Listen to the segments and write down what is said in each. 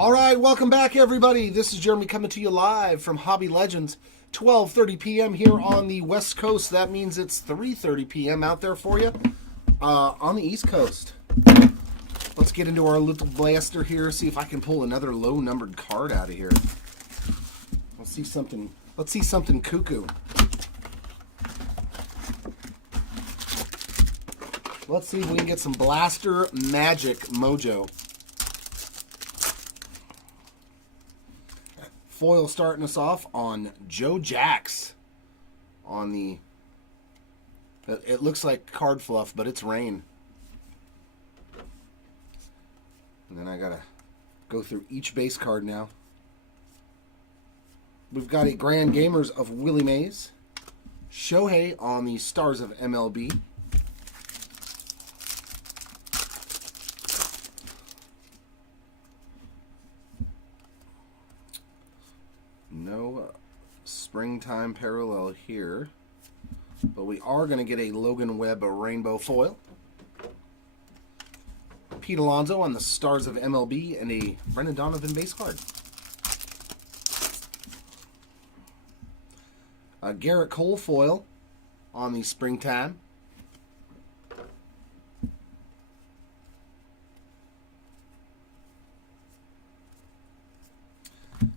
All right, welcome back, everybody. This is Jeremy coming to you live from Hobby Legends, 12:30 p.m. here on the West Coast. That means it's 3:30 p.m. out there for you on the East Coast. Let's get into our little blaster here. See if I can pull another low-numbered card out of here. Let's see something. Let's see something cuckoo. Let's see if we can get some Blaster Magic Mojo. Foil starting us off on Joe Jacks on the, it looks like card fluff, but it's rain. And then I gotta go through each base card now. We've got a Grand Gamers of Willie Mays, Shohei on the Stars of MLB, no springtime parallel here, but we are going to get a Logan Webb rainbow foil. Pete Alonso on the Stars of MLB and a Brendan Donovan base card. A Garrett Cole foil on the springtime.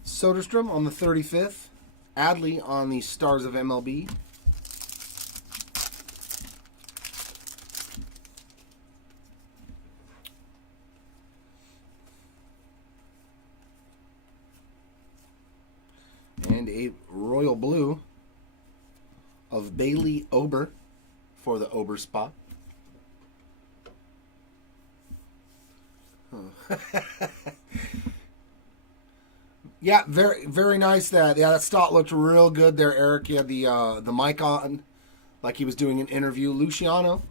Soderstrom on the 35th. Adley on the Stars of MLB. And a Royal Blue of Bailey Ober for the Ober spot. Yeah, very nice. That spot looked real good there, Eric. He had the mic on, like he was doing an interview. Luciano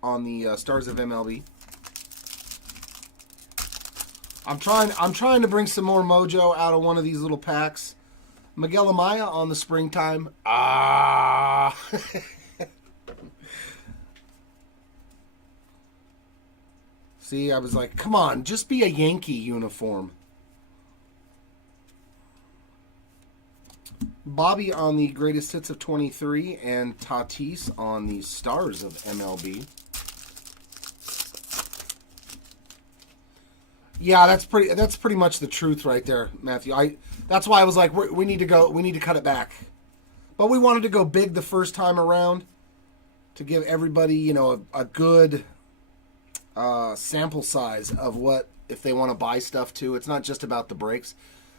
on the Stars of MLB. I'm trying to bring some more mojo out of one of these little packs. Miguel Amaya on the springtime. See, I was like, come on, just be a Yankee uniform. Bobby on the Greatest Hits of 23 and Tatis on the Stars of MLB. Yeah, that's pretty much the truth right there, Matthew. That's why I was like, we need to cut it back. But we wanted to go big the first time around to give everybody, you know, a good sample size of what, if they want to buy stuff too. It's not just about the breaks.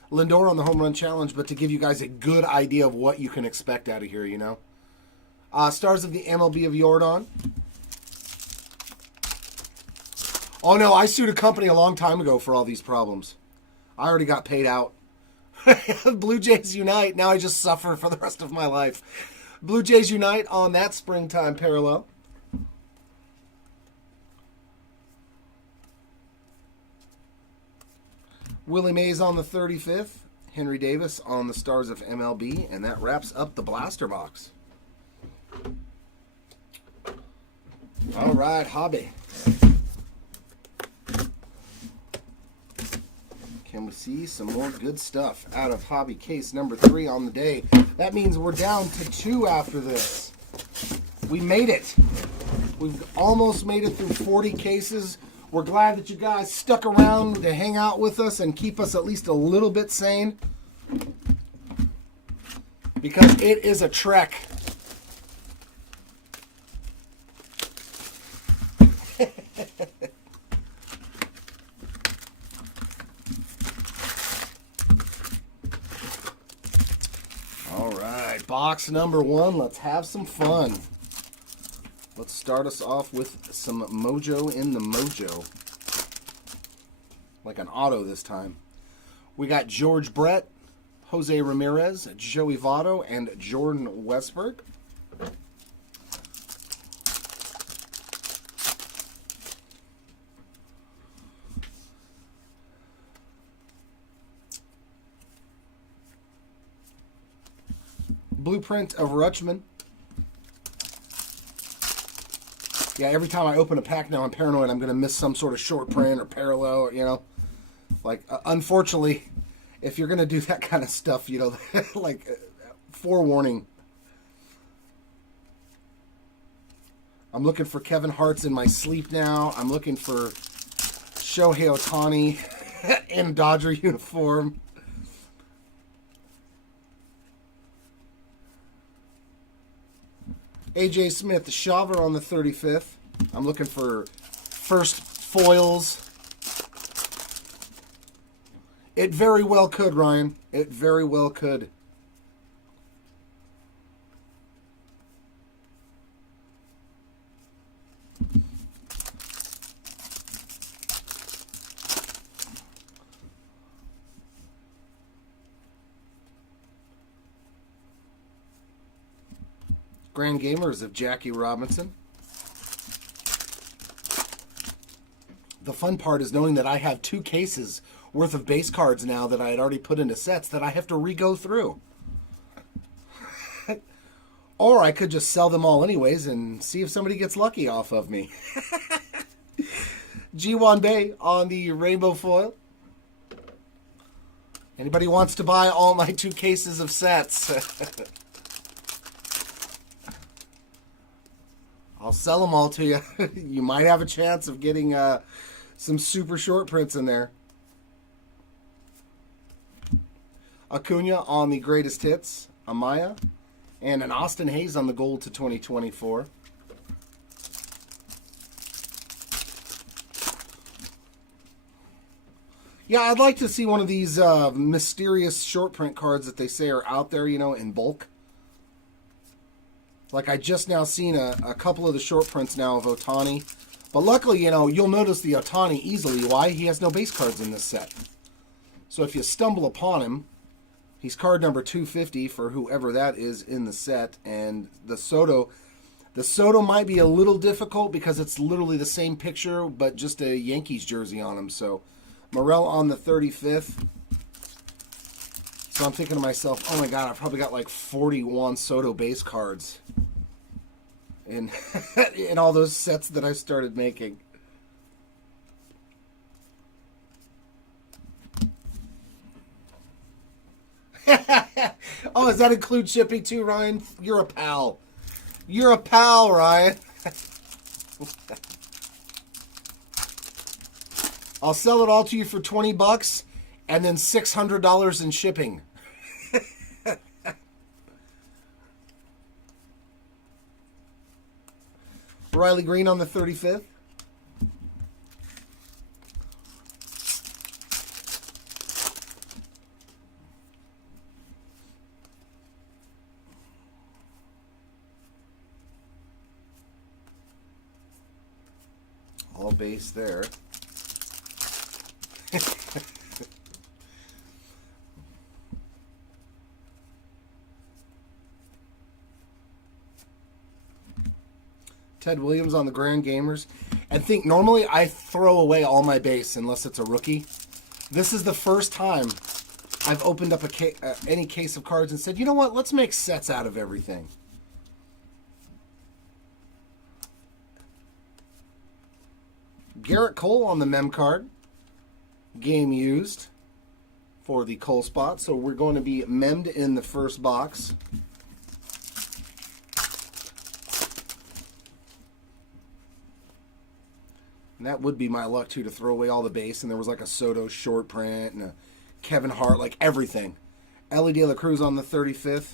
Lindor on the Home Run Challenge, but to give you guys a good idea of what you can expect out of here, you know. Stars of the MLB of Yordan. Oh no, I sued a company a long time ago for all these problems. I already got paid out. Blue Jays Unite. Now I just suffer for the rest of my life. Blue Jays Unite on that springtime parallel. Willie Mays on the 35th. Henry Davis on the Stars of MLB. And that wraps up the blaster box. All right, Hobby. Can we see some more good stuff out of Hobby case number 3 on the day? That means we're down to 2 after this. We made it. We've almost made it through 40 cases. We're glad that you guys stuck around to hang out with us and keep us at least a little bit sane. Because it is a trek. All right, box number 1. Let's have some fun. Let's start us off with some mojo in the mojo. Like an auto this time. We got George Brett, Jose Ramirez, Joey Votto, and Jordan Westberg. Blueprint of Rutschman. Yeah, every time I open a pack now, I'm paranoid I'm going to miss some sort of short print or parallel, or, you know. Like, unfortunately, if you're going to do that kind of stuff, you know, like, forewarning. I'm looking for Kevin Hart's in my sleep now. I'm looking for Shohei Ohtani in Dodger uniform. AJ Smith, the Shaver on the 35th. I'm looking for first foils. It very well could, Ryan. It very well could. Grand Gamers of Jackie Robinson. The fun part is knowing that I have 2 cases worth of base cards now that I had already put into sets that I have to re-go through. Or I could just sell them all anyways and see if somebody gets lucky off of me. G1 Bay on the rainbow foil. Anybody wants to buy all my 2 cases of sets? I'll sell them all to you. You might have a chance of getting some super short prints in there. Acuna on the greatest hits. Amaya. And an Austin Hayes on the gold to 2024. Yeah, I'd like to see one of these mysterious short print cards that they say are out there, you know, in bulk. Like, I just now seen a couple of the short prints now of Ohtani. But luckily, you know, you'll notice the Ohtani easily. Why? He has no base cards in this set. So if you stumble upon him, he's card number 250 for whoever that is in the set. And the Soto might be a little difficult because it's literally the same picture, but just a Yankees jersey on him. So Morel on the 35th. So I'm thinking to myself, oh my God, I've probably got like 41 Soto base cards in, in all those sets that I started making. Oh, does that include shipping too, Ryan? You're a pal. You're a pal, Ryan. I'll sell it all to you for $20 and then $600 in shipping. Riley Green on the 35th. All base there. Ted Williams on the Grand Gamers. And think, normally I throw away all my base unless it's a rookie. This is the first time I've opened up any case of cards and said, you know what, let's make sets out of everything. Garrett Cole on the mem card. Game used for the Cole spot. So we're going to be memmed in the first box. And that would be my luck, too, to throw away all the base. And there was like a Soto short print and a Kevin Hart, like everything. Ellie De La Cruz on the 35th.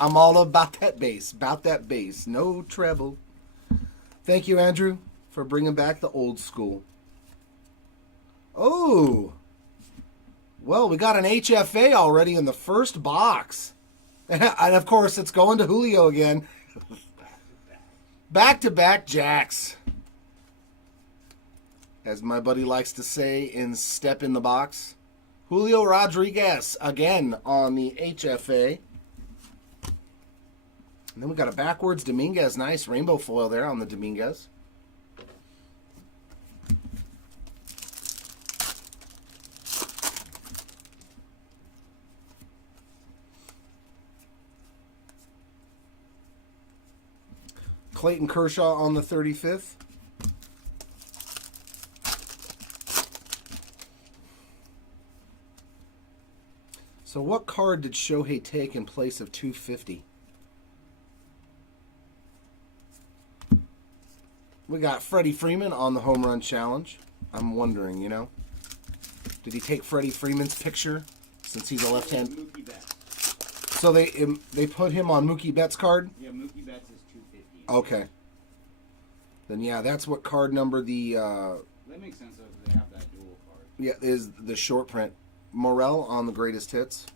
I'm all about that base. About that base. No treble. Thank you, Andrew, for bringing back the old school. Oh. Well, we got an HFA already in the first box. And, of course, it's going to Julio again. Back-to-back jacks. As my buddy likes to say in Step in the Box. Julio Rodriguez again on the HFA. And then we got a backwards Dominguez. Nice rainbow foil there on the Dominguez. Clayton Kershaw on the 35th. So what card did Shohei take in place of 250? We got Freddie Freeman on the home run challenge. I'm wondering, you know. Did he take Freddie Freeman's picture since he's a left-hand? Mookie Betts. So they put him on Mookie Betts' card? Yeah, Mookie Betts is 250. Okay. Then yeah, that's what card number the That makes sense though, because they have that dual card. yeah, is the short print. Morel on the greatest hits.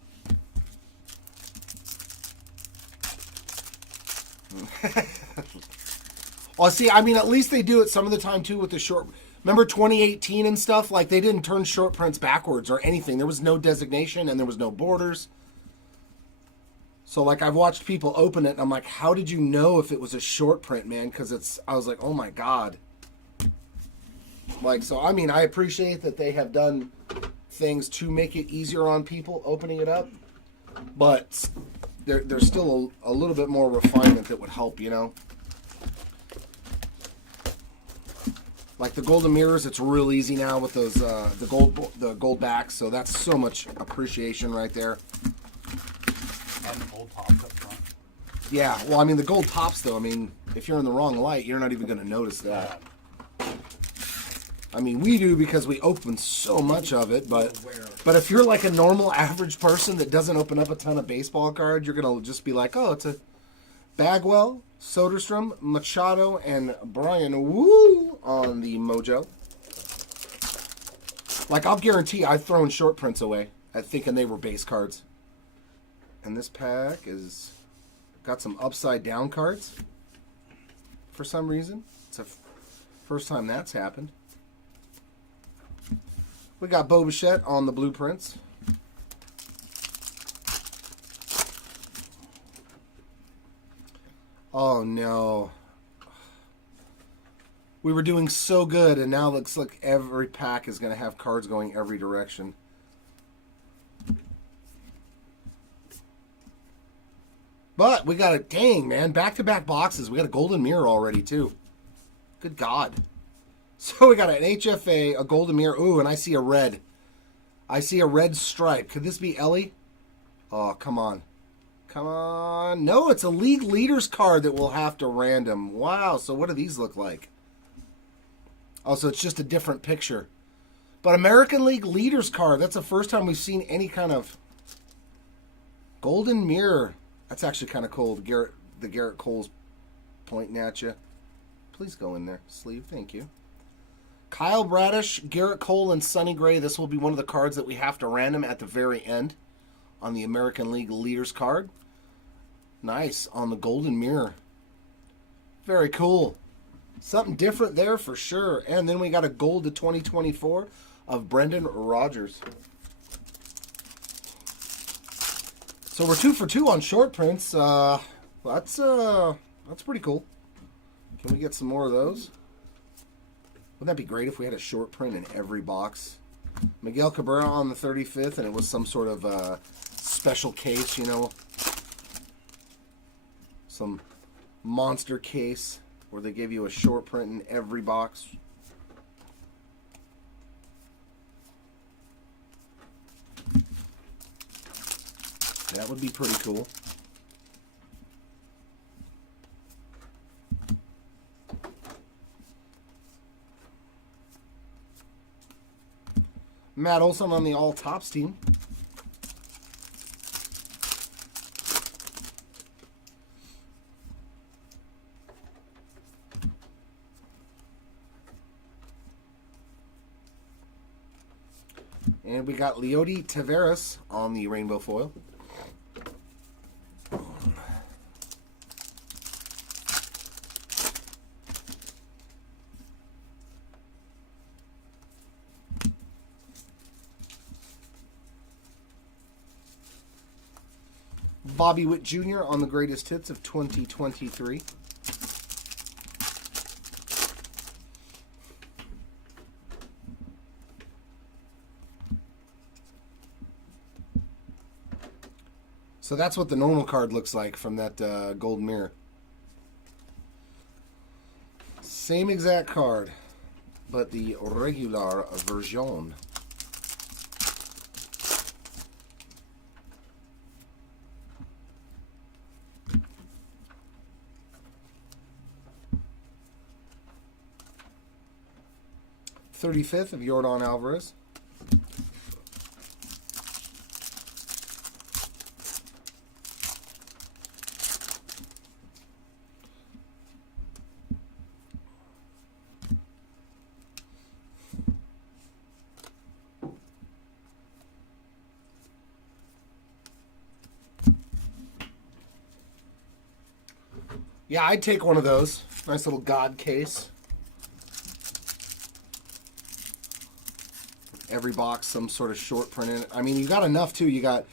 Well, see, I mean, at least they do it some of the time too with the short. Remember 2018 and stuff? Like they didn't turn short prints backwards or anything. There was no designation and there was no borders. So like I've watched people open it and I'm like, how did you know if it was a short print, man? Because I was like, oh my God. Like, so I mean, I appreciate that they have done things to make it easier on people opening it up, but there's still a little bit more refinement that would help, you know. Like the golden mirrors, it's real easy now with those the gold backs, so that's so much appreciation right there. And the gold tops up front. Yeah, well, I mean the gold tops though. I mean, if you're in the wrong light, you're not even going to notice that. I mean, we do because we open so much of it, but if you're like a normal average person that doesn't open up a ton of baseball cards, you're going to just be like, oh, it's a Bagwell, Soderstrom, Machado, and Brian Woo on the Mojo. Like, I'll guarantee I've thrown short prints away at thinking they were base cards. And this pack is got some upside down cards for some reason. It's a first time that's happened. We got Bo Bichette on the blueprints. Oh no. We were doing so good and now it looks like every pack is going to have cards going every direction. But we got a, dang man, back-to-back boxes. We got a golden mirror already too. Good God. So we got an HFA, a golden mirror. Ooh, and I see a red. I see a red stripe. Could this be Ellie? Oh, come on. Come on. No, it's a league leaders card that we'll have to random. Wow, so what do these look like? Oh, so it's just a different picture. But American League leaders card, that's the first time we've seen any kind of golden mirror. That's actually kind of cool. The Garrett Cole's pointing at you. Please go in there, sleeve. Thank you. Kyle Bradish, Garrett Cole, and Sonny Gray. This will be one of the cards that we have to random at the very end on the American League Leaders card. Nice on the golden mirror. Very cool. Something different there for sure. And then we got a gold to 2024 of Brendan Rodgers. So we're 2 for 2 on short prints. That's pretty cool. Can we get some more of those? Wouldn't that be great if we had a short print in every box? Miguel Cabrera on the 35th, and it was some sort of special case, you know. Some monster case where they give you a short print in every box. That would be pretty cool. Matt Olson on the All Tops team. And we got Leody Taveras on the rainbow foil. Bobby Witt Jr. on the greatest hits of 2023. So that's what the normal card looks like from that gold mirror. Same exact card, but the regular version. 35th of Yordan Alvarez. Yeah, I'd take one of those. Nice little God case. Every box, some sort of short print in it. I mean, you got enough too. You got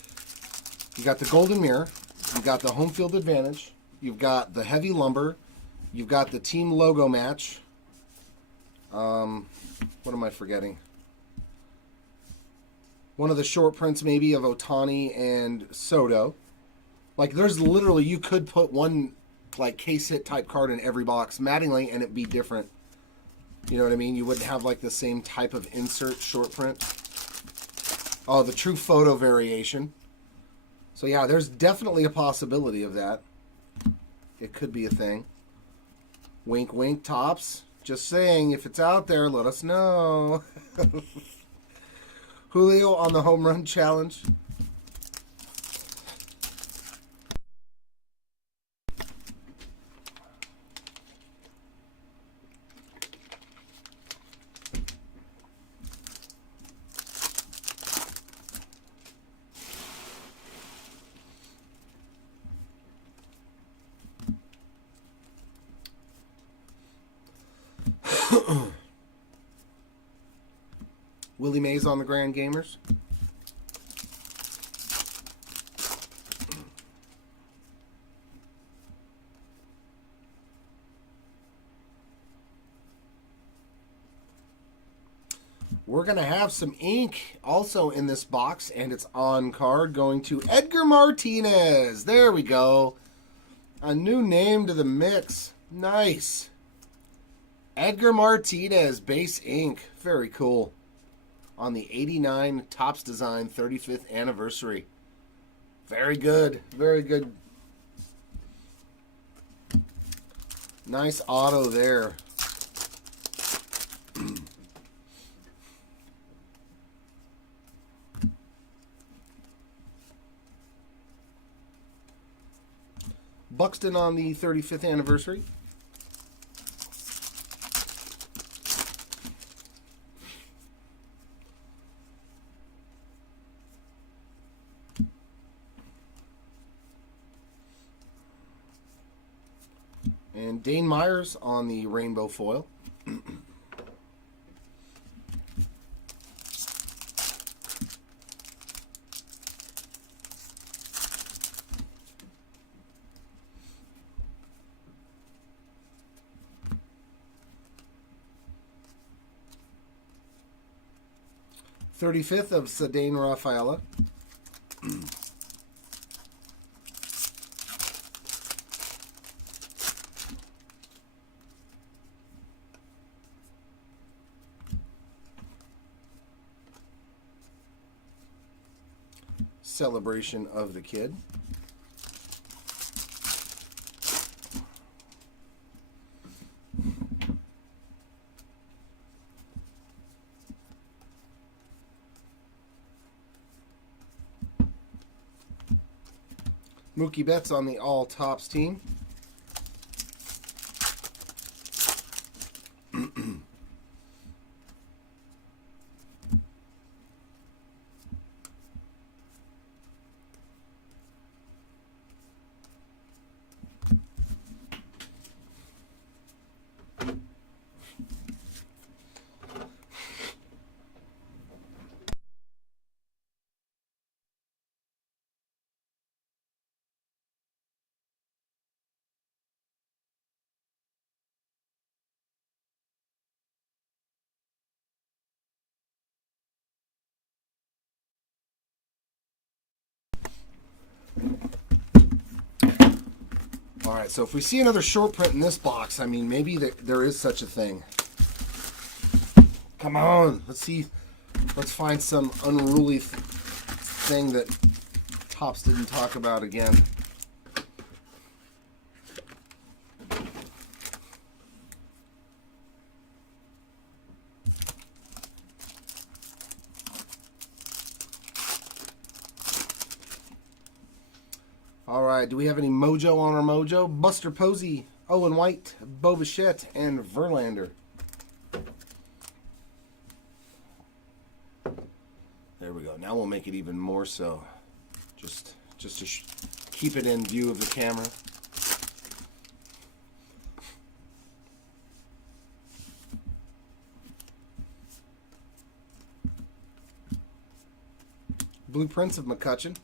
the golden mirror. You got the home field advantage. You've got the heavy lumber. You've got the team logo match. What am I forgetting? One of the short prints maybe of Otani and Soto. Like there's literally, you could put one like case hit type card in every box, Mattingly, and it'd be different. You know what I mean? You wouldn't have like the same type of insert short print. Oh, the true photo variation. So yeah, there's definitely a possibility of that. It could be a thing. Wink, wink, Tops. Just saying, if it's out there, let us know. Julio on the home run challenge. Willie Mays on the Grand Gamers. We're going to have some ink also in this box, and it's on card going to Edgar Martinez. There we go. A new name to the mix. Nice. Edgar Martinez, base ink. Very cool. On the 89 Topps Design 35th anniversary. Very good. Very good. Nice auto there. Buxton on the 35th anniversary. And Dane Myers on the rainbow foil. 35th of Cedane Rafaela. Celebration of the Kid. Mookie Betts on the All Tops team. All right, so if we see another short print in this box, I mean, maybe there is such a thing. Come on, let's see. Let's find some unruly thing that Topps didn't talk about again. All right, do we have any mojo on our mojo? Buster Posey, Owen White, Bo Bichette, and Verlander. There we go. Now we'll make it even more so. Just to keep it in view of the camera. Blueprints of McCutcheon.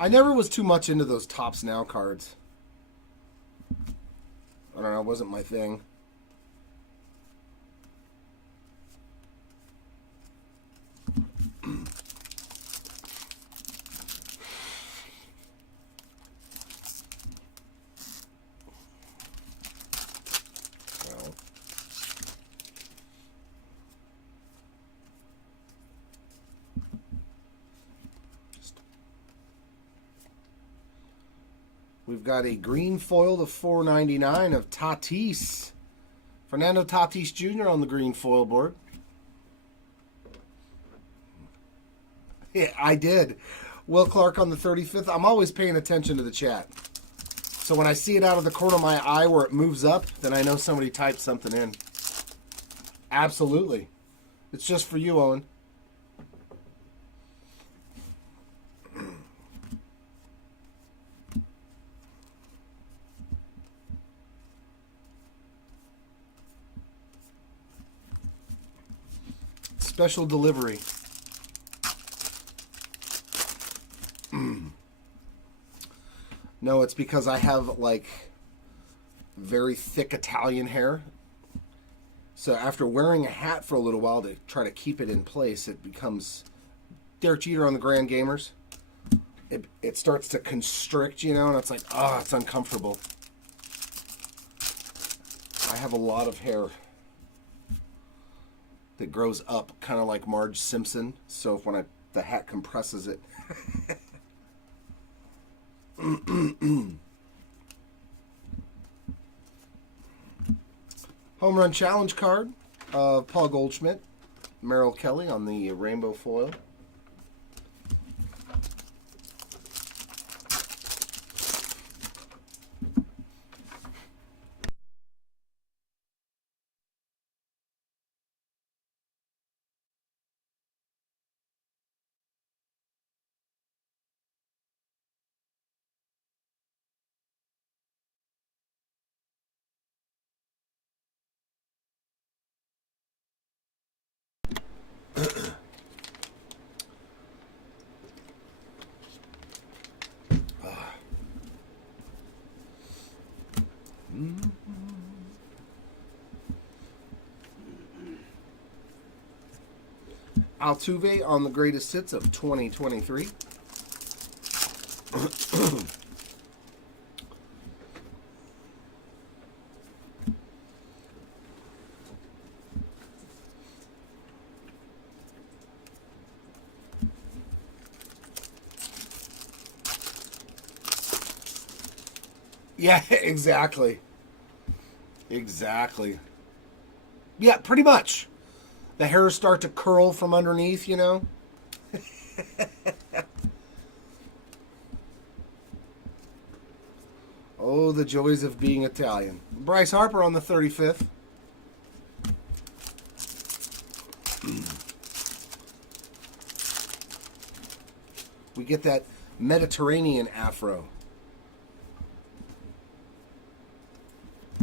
I never was too much into those Tops Now cards. I don't know, it wasn't my thing. Well. We've got a green foil to 499 of Tatis. Fernando Tatis Jr. on the green foil board. Yeah, I did. Will Clark on the 35th. I'm always paying attention to the chat. So when I see it out of the corner of my eye where it moves up, then I know somebody typed something in. Absolutely. It's just for you, Owen. Special delivery. No, it's because I have like very thick Italian hair. So after wearing a hat for a little while to try to keep it in place, it becomes Derek Jeter on the Grand Gamers. It starts to constrict, you know, and it's like, oh, it's uncomfortable. I have a lot of hair that grows up kind of like Marge Simpson. So when the hat compresses it. Home Run Challenge card of Paul Goldschmidt, Merrill Kelly on the rainbow foil. Altuve on the greatest hits of 2023. Yeah, exactly. Exactly. Yeah, pretty much. The hairs start to curl from underneath, you know? Oh, the joys of being Italian. Bryce Harper on the 35th. We get that Mediterranean afro,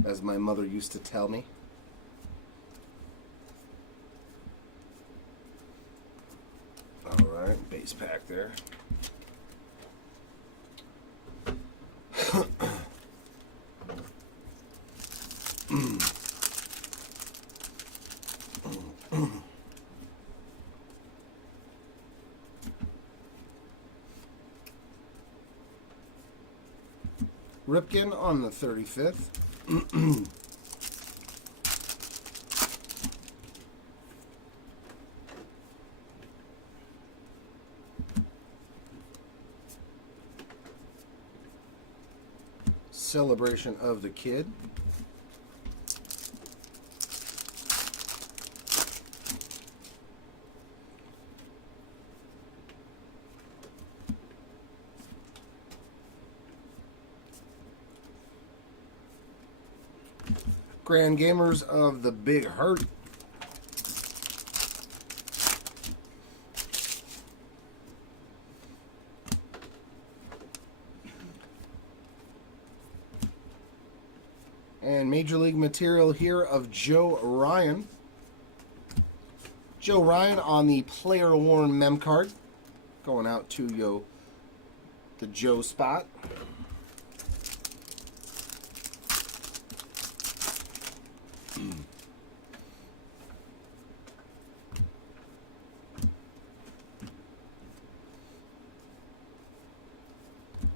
as my mother used to tell me. All right, base pack there. Ripken on the 35th. Celebration of the Kid. Grand Gamers of the Big Heart. And Major League material here of Joe Ryan. Joe Ryan on the player worn mem card. Going out to the Joe spot.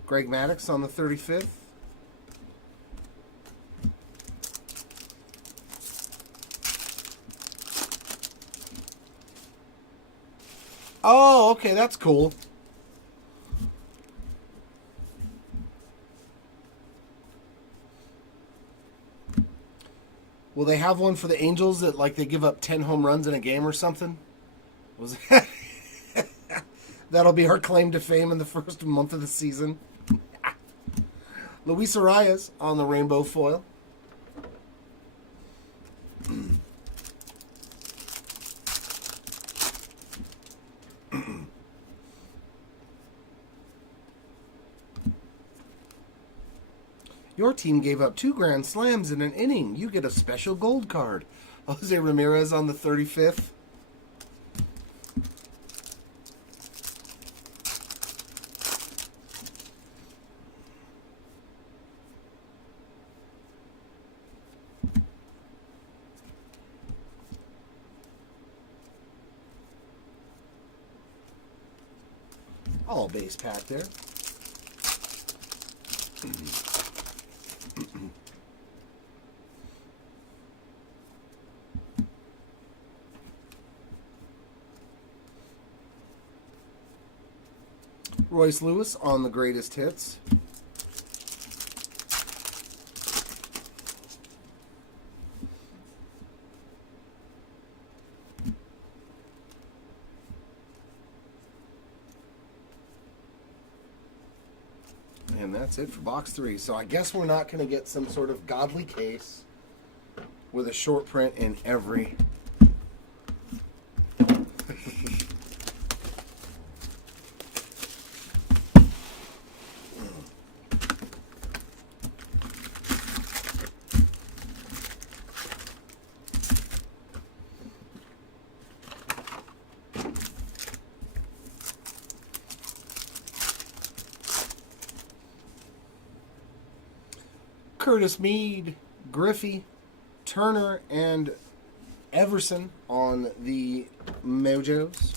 Greg Maddux on the 35th. Oh, okay, that's cool. Will they have one for the Angels that like they give up 10 home runs in a game or something? Was That'll be our claim to fame in the first month of the season. Luis Arias on the rainbow foil. Your team gave up 2 grand slams in an inning. You get a special gold card. Jose Ramirez on the 35th. All base pack there. Royce Lewis on the greatest hits. And that's it for box 3. So I guess we're not going to get some sort of godly case with a short print in every. Curtis Mead, Griffey, Turner, and Everson on the Mojos.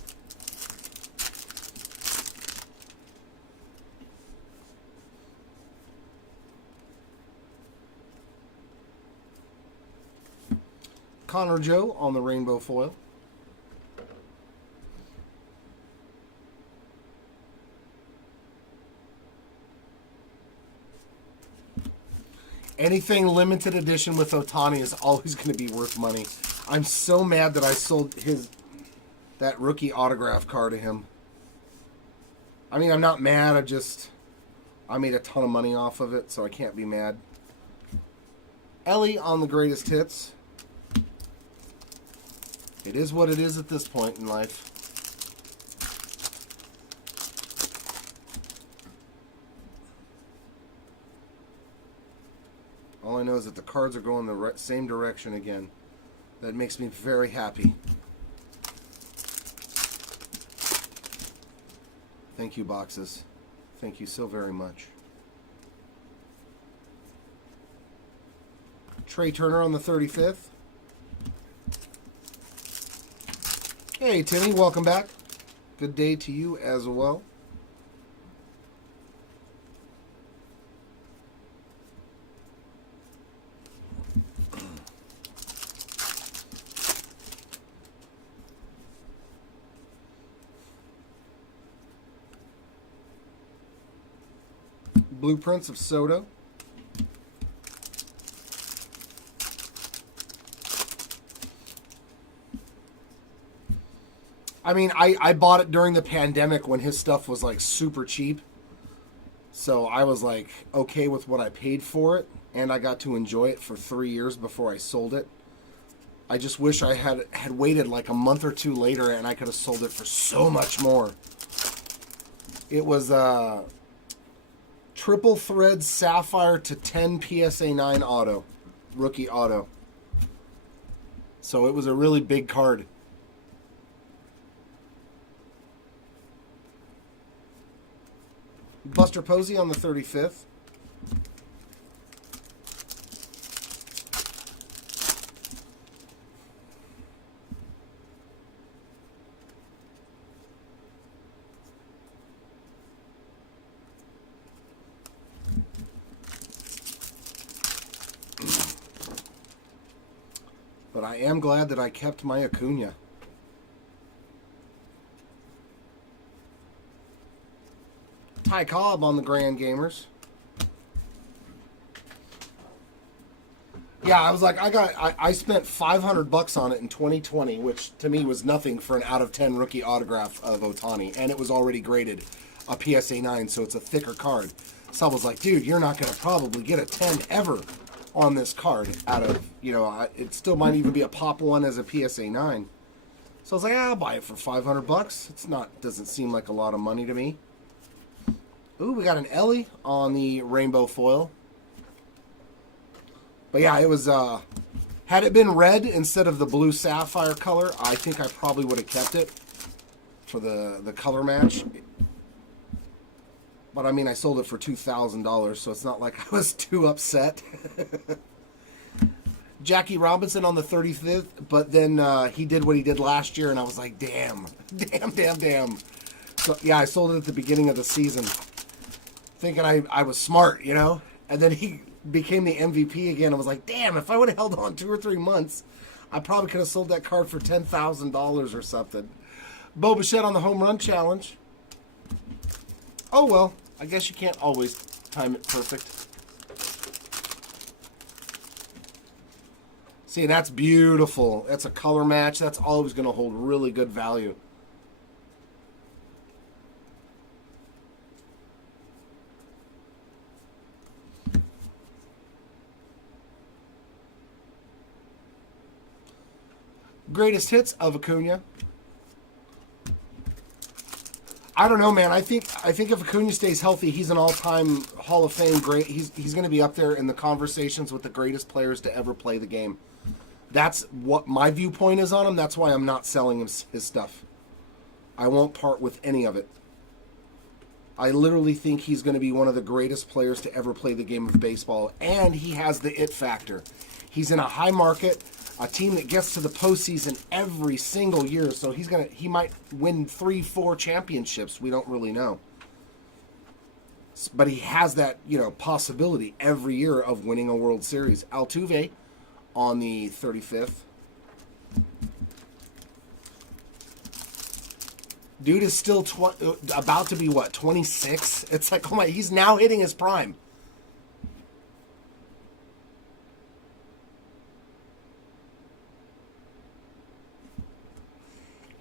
Connor Joe on the rainbow foil. Anything limited edition with Ohtani is always going to be worth money. I'm so mad that I sold that rookie autograph card to him. I mean, I'm not mad. I made a ton of money off of it, so I can't be mad. Ellie on the greatest hits. It is what it is at this point in life. All I know is that the cards are going the same direction again. That makes me very happy. Thank you, boxes. Thank you so very much. Trey Turner on the 35th. Hey, Timmy, welcome back. Good day to you as well. Blueprints of Soto. I mean, I bought it during the pandemic when his stuff was like super cheap. So I was like okay with what I paid for it, and I got to enjoy it for 3 years before I sold it. I just wish I had waited like a month or two later, and I could have sold it for so much more. It was triple thread sapphire to 10 PSA 9 auto, rookie auto. So it was a really big card. Buster Posey on the 35th. But I am glad that I kept my Acuna. Ty Cobb on the Grand Gamers. Yeah, I was like, I spent $500 on it in 2020, which to me was nothing for an out of 10 rookie autograph of Ohtani, and it was already graded a PSA 9, so it's a thicker card. So I was like, dude, you're not going to probably get a 10 ever on this card out of, it still might even be a pop one as a PSA 9. So I was like, I'll buy it for $500. It's not, doesn't seem like a lot of money to me. Ooh, we got an Ellie on the rainbow foil. But yeah, it was, had it been red instead of the blue sapphire color, I think I probably would have kept it for the color match. But I mean, I sold it for $2,000, so it's not like I was too upset. Jackie Robinson on the 35th, but then he did what he did last year, and I was like, damn. So yeah, I sold it at the beginning of the season, thinking I was smart, And then he became the MVP again. I was like, damn, if I would have held on 2 or 3 months, I probably could have sold that card for $10,000 or something. Bo Bichette on the home run challenge. Oh, well, I guess you can't always time it perfect. See, that's beautiful. That's a color match. That's always going to hold really good value. Greatest hits of Acuna. I don't know, man. I think if Acuna stays healthy, he's an all-time Hall of Fame great. He's going to be up there in the conversations with the greatest players to ever play the game. That's what my viewpoint is on him. That's why I'm not selling him his stuff. I won't part with any of it. I literally think he's going to be one of the greatest players to ever play the game of baseball, and he has the it factor. He's in a high market, a team that gets to the postseason every single year, so he might win 3-4 championships. We don't really know, but he has that possibility every year of winning a World Series. Altuve on the 35th. Dude is still about to be 26? It's like, oh my, he's now hitting his prime.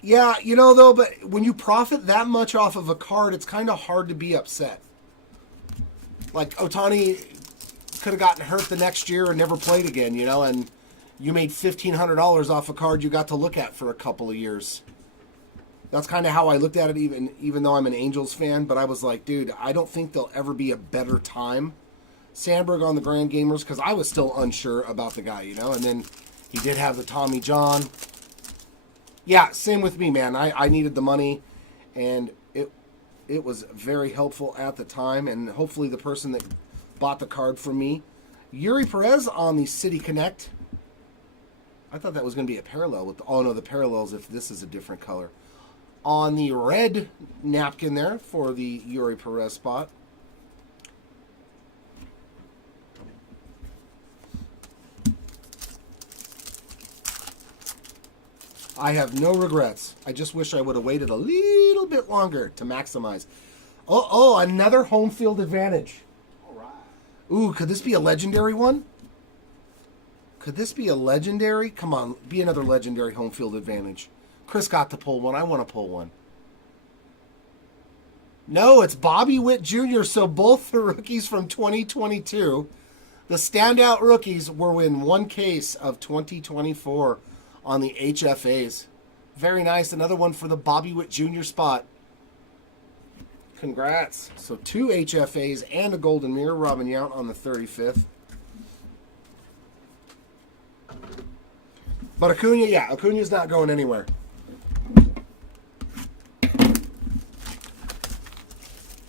Yeah, though, but when you profit that much off of a card, it's kind of hard to be upset. Like, Ohtani could have gotten hurt the next year and never played again, and you made $1,500 off a card you got to look at for a couple of years. That's kind of how I looked at it, even though I'm an Angels fan, but I was like, dude, I don't think there'll ever be a better time. Sandberg on the Grand Gamers, because I was still unsure about the guy, and then he did have the Tommy John. Yeah, same with me, man. I needed the money, and it was very helpful at the time, and hopefully the person that bought the card from me. Yuri Perez on the City Connect. I thought that was going to be a parallel with the parallels if this is a different color. On the red napkin there for the Yuri Perez spot. I have no regrets. I just wish I would have waited a little bit longer to maximize. Oh, another home field advantage. All right. Ooh, could this be a legendary one? Could this be a legendary? Come on, be another legendary home field advantage. Chris got to pull one. I want to pull one. No, it's Bobby Witt Jr. So both the rookies from 2022, the standout rookies, were in one case of 2024 on the HFAs. Very nice. Another one for the Bobby Witt Jr. spot. Congrats. So 2 HFAs and a golden mirror. Robin Yount on the 35th. But Acuna, yeah, Acuna's not going anywhere.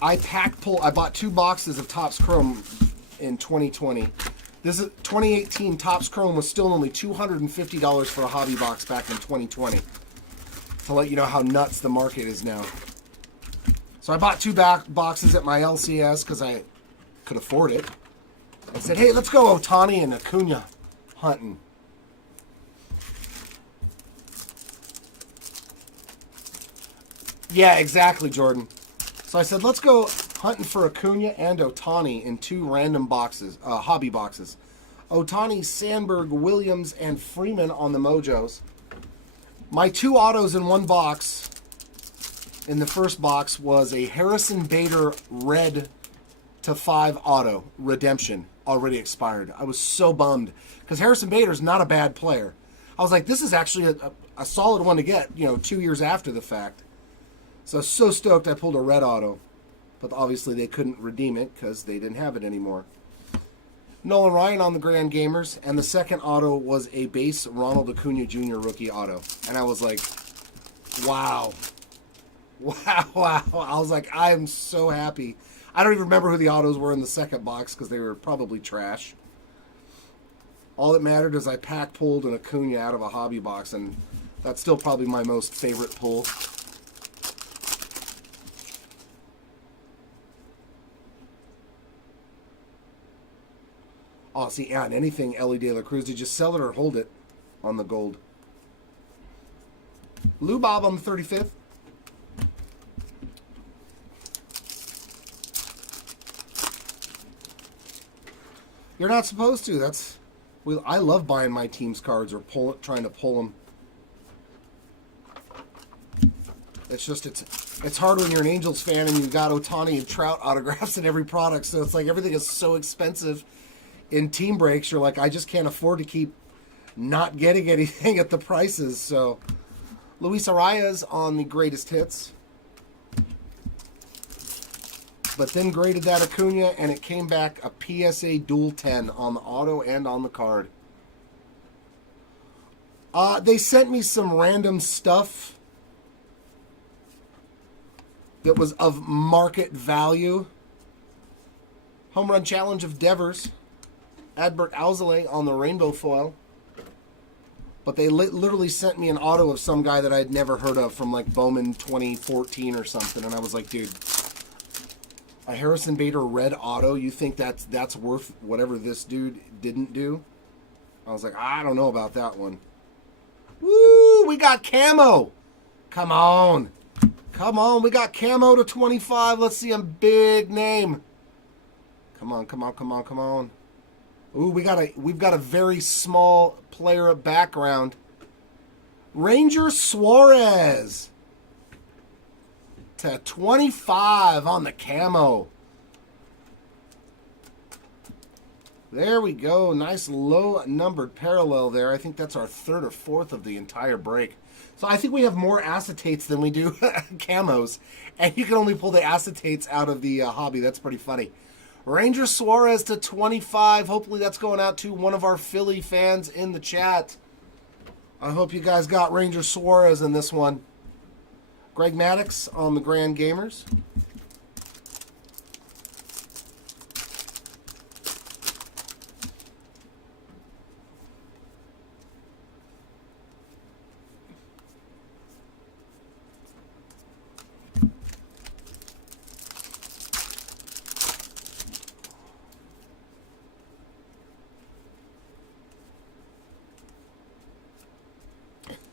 I bought 2 boxes of Topps Chrome in 2020. This is 2018. Topps Chrome was still only $250 for a hobby box back in 2020. To let you know how nuts the market is now. So I bought 2 boxes at my LCS because I could afford it. I said, hey, let's go Ohtani and Acuna hunting. Yeah, exactly, Jordan. So I said, let's go hunting for Acuna and Ohtani in 2 random boxes, hobby boxes. Ohtani, Sandberg, Williams, and Freeman on the Mojos. My 2 autos in one box, in the first box, was a Harrison Bader red /5 auto redemption, already expired. I was so bummed because Harrison Bader's not a bad player. I was like, this is actually a solid one to get, 2 years after the fact. So stoked I pulled a red auto. But obviously they couldn't redeem it because they didn't have it anymore. Nolan Ryan on the Grand Gamers. And the second auto was a base Ronald Acuna Jr. rookie auto. And I was like, wow. Wow. I was like, I'm so happy. I don't even remember who the autos were in the second box because they were probably trash. All that mattered is I pulled an Acuna out of a hobby box. And that's still probably my most favorite pull. Oh, see, and anything Ellie De La Cruz, did you sell it or hold it on the gold? Lou Bob on the 35th. You're not supposed to. I love buying my team's cards or trying to pull them. It's just, it's hard when you're an Angels fan and you've got Ohtani and Trout autographs in every product. So it's like everything is so expensive. In team breaks, you're like, I just can't afford to keep not getting anything at the prices. So, Luis Arias on the greatest hits. But then graded that Acuna, and it came back a PSA dual 10 on the auto and on the card. They sent me some random stuff that was of market value. Home run challenge of Devers. Adbert Alzolay on the rainbow foil. But they literally sent me an auto of some guy that I'd never heard of from like Bowman 2014 or something. And I was like, dude, a Harrison Bader red auto, you think that's worth whatever this dude didn't do? I was like, I don't know about that one. Woo, we got camo. Come on. We got camo to 25. Let's see a big name. Come on. Ooh, we've got a very small player background. Ranger Suarez to 25 on the camo. There we go. Nice low numbered parallel there. I think that's our 3rd or 4th of the entire break. So I think we have more acetates than we do camos. And you can only pull the acetates out of the hobby. That's pretty funny. Ranger Suarez to 25. Hopefully that's going out to one of our Philly fans in the chat. I hope you guys got Ranger Suarez in this one. Greg Maddox on the Grand Gamers.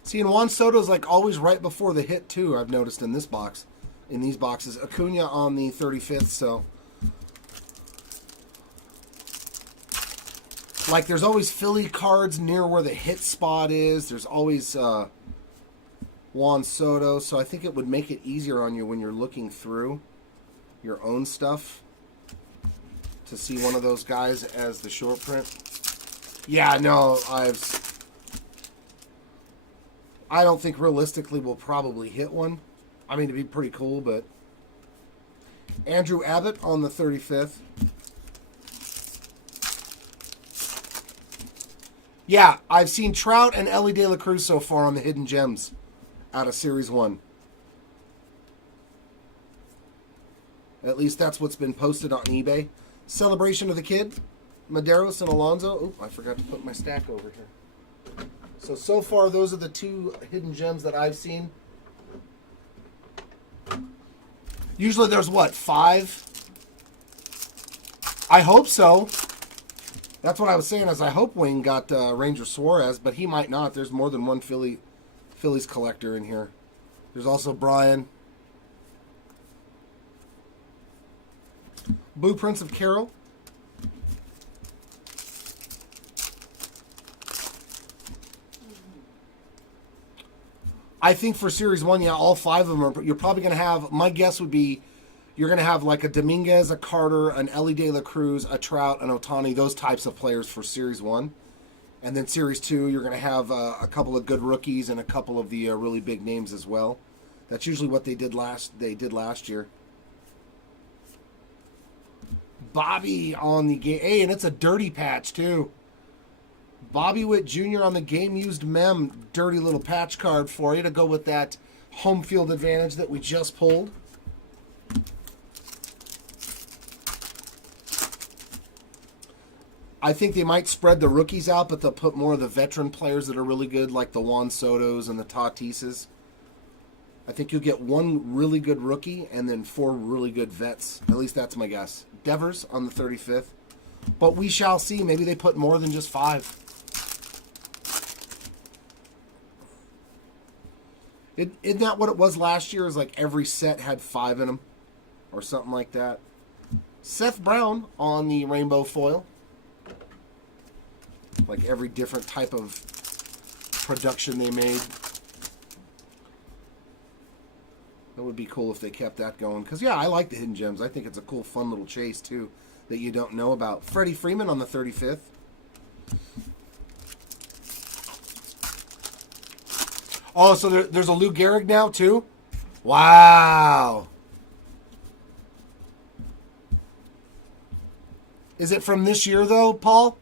See, and Juan Soto's like always right before the hit too, I've noticed in this box. In these boxes. Acuna on the 35th, so. Like there's always Philly cards near where the hit spot is. There's always Juan Soto, so I think it would make it easier on you when you're looking through. your own stuff to see one of those guys as the short print. Yeah, no, I don't think realistically we'll probably hit one. I mean, it'd be pretty cool, but Andrew Abbott on the 35th. Yeah, I've seen Trout and Ellie De La Cruz so far on the Hidden Gems out of Series 1. At least that's what's been posted on eBay. Celebration of the Kid, Maderos and Alonso. Oop, I forgot to put my stack over here. So far, those are the 2 Hidden Gems that I've seen. Usually there's, what, 5? I hope so. That's what I was saying, is I hope Wayne got Ranger Suarez, but he might not. There's more than one Phillies collector in here. There's also Brian. Blueprints of Carroll. I think for Series 1, yeah, all 5 of them are. You're probably going to have, my guess would be, you're going to have like a Dominguez, a Carter, an Ellie De La Cruz, a Trout, an Ohtani, those types of players for Series 1. And then Series 2, you're going to have a couple of good rookies and a couple of the really big names as well. That's usually what they did last year. Bobby on the game. Hey, and it's a dirty patch, too. Bobby Witt Jr. on the game-used mem. Dirty little patch card for you to go with that home field advantage that we just pulled. I think they might spread the rookies out, but they'll put more of the veteran players that are really good, like the Juan Sotos and the Tatises. I think you'll get 1 really good rookie and then 4 really good vets. At least that's my guess. Devers on the 35th. But we shall see. Maybe they put more than just 5. Isn't that what it was last year? It was like every set had 5 in them or something like that. Seth Brown on the rainbow foil. Like every different type of production they made. That would be cool if they kept that going. Because, yeah, I like the Hidden Gems. I think it's a cool, fun little chase, too, that you don't know about. Freddie Freeman on the 35th. Oh, so there's a Lou Gehrig now, too? Wow. Is it from this year, though, Paul?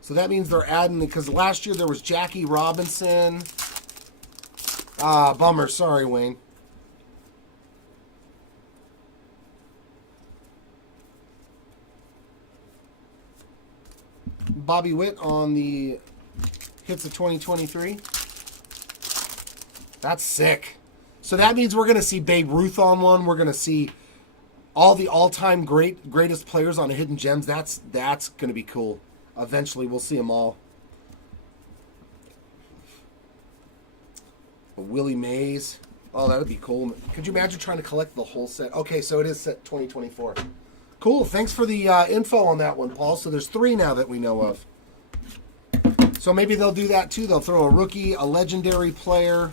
So that means they're adding, because last year there was Jackie Robinson. Bummer. Sorry, Wayne. Bobby Witt on the hits of 2023. That's sick. So that means we're going to see Babe Ruth on one. We're going to see all the all-time greatest players on the Hidden Gems. That's going to be cool. Eventually, we'll see them all. Willie Mays. Oh, that would be cool. Could you imagine trying to collect the whole set? Okay, so it is set 2024. Cool. Thanks for the info on that one, Paul. So there's 3 now that we know of. So maybe they'll do that too. They'll throw a rookie, a legendary player,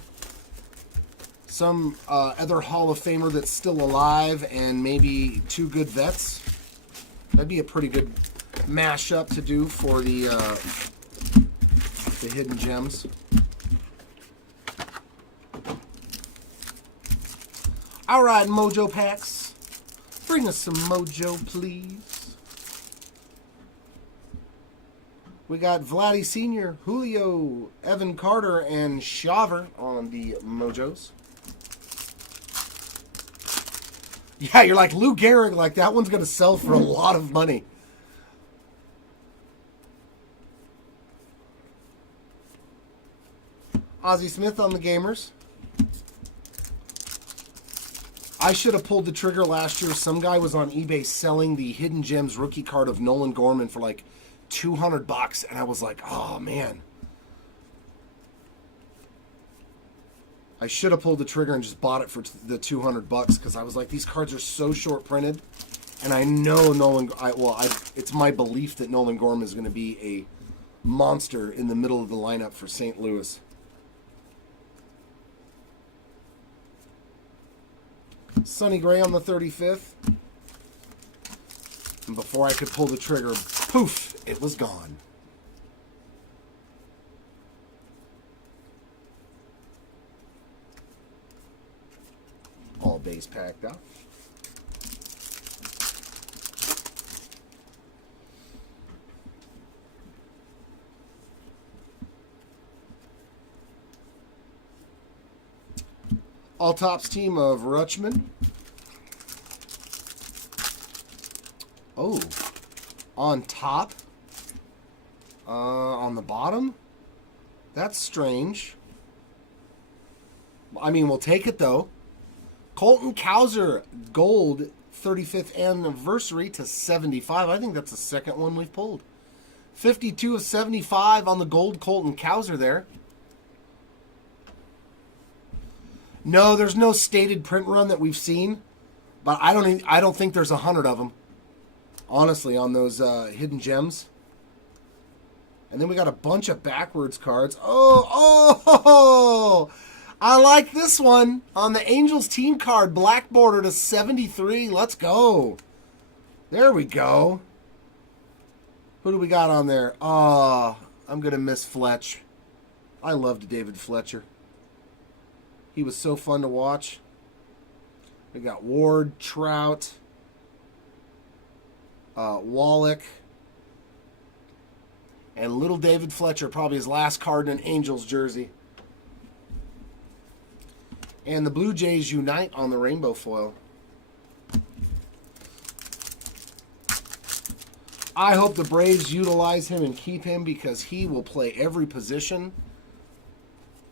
some other Hall of Famer that's still alive, and maybe 2 good vets. That'd be a pretty good mashup to do for the Hidden Gems. All right, Mojo Packs. Bring us some Mojo, please. We got Vladdy Sr., Julio, Evan Carter, and Shaver on the Mojos. Yeah, you're like Lou Gehrig, like that one's going to sell for a lot of money. Ozzie Smith on the Gamers. I should have pulled the trigger last year. Some guy was on eBay selling the Hidden Gems rookie card of Nolan Gorman for like $200, and I was like, oh man. I should have pulled the trigger and just bought it for the $200 because I was like, these cards are so short printed, and I know it's my belief that Nolan Gorman is going to be a monster in the middle of the lineup for St. Louis. Sonny Gray on the 35th. And before I could pull the trigger, poof, it was gone. All base packed up. All Tops team of Rutschman. Oh, on top. On the bottom. That's strange. I mean, we'll take it though. Colton Cowser, gold, 35th anniversary to 75. I think that's the second one we've pulled. 52 of 75 on the gold Colton Cowser there. No, there's no stated print run that we've seen, but I don't think there's 100 of them. Honestly, on those hidden gems. And then we got a bunch of backwards cards. Oh, I like this one on the Angels team card, black border to 73. Let's go. There we go. Who do we got on there? Oh, I'm going to miss Fletch. I loved David Fletcher. He was so fun to watch. We got Ward, Trout, Wallach, and little David Fletcher, probably his last card in an Angels jersey. And the Blue Jays unite on the rainbow foil. I hope the Braves utilize him and keep him because he will play every position.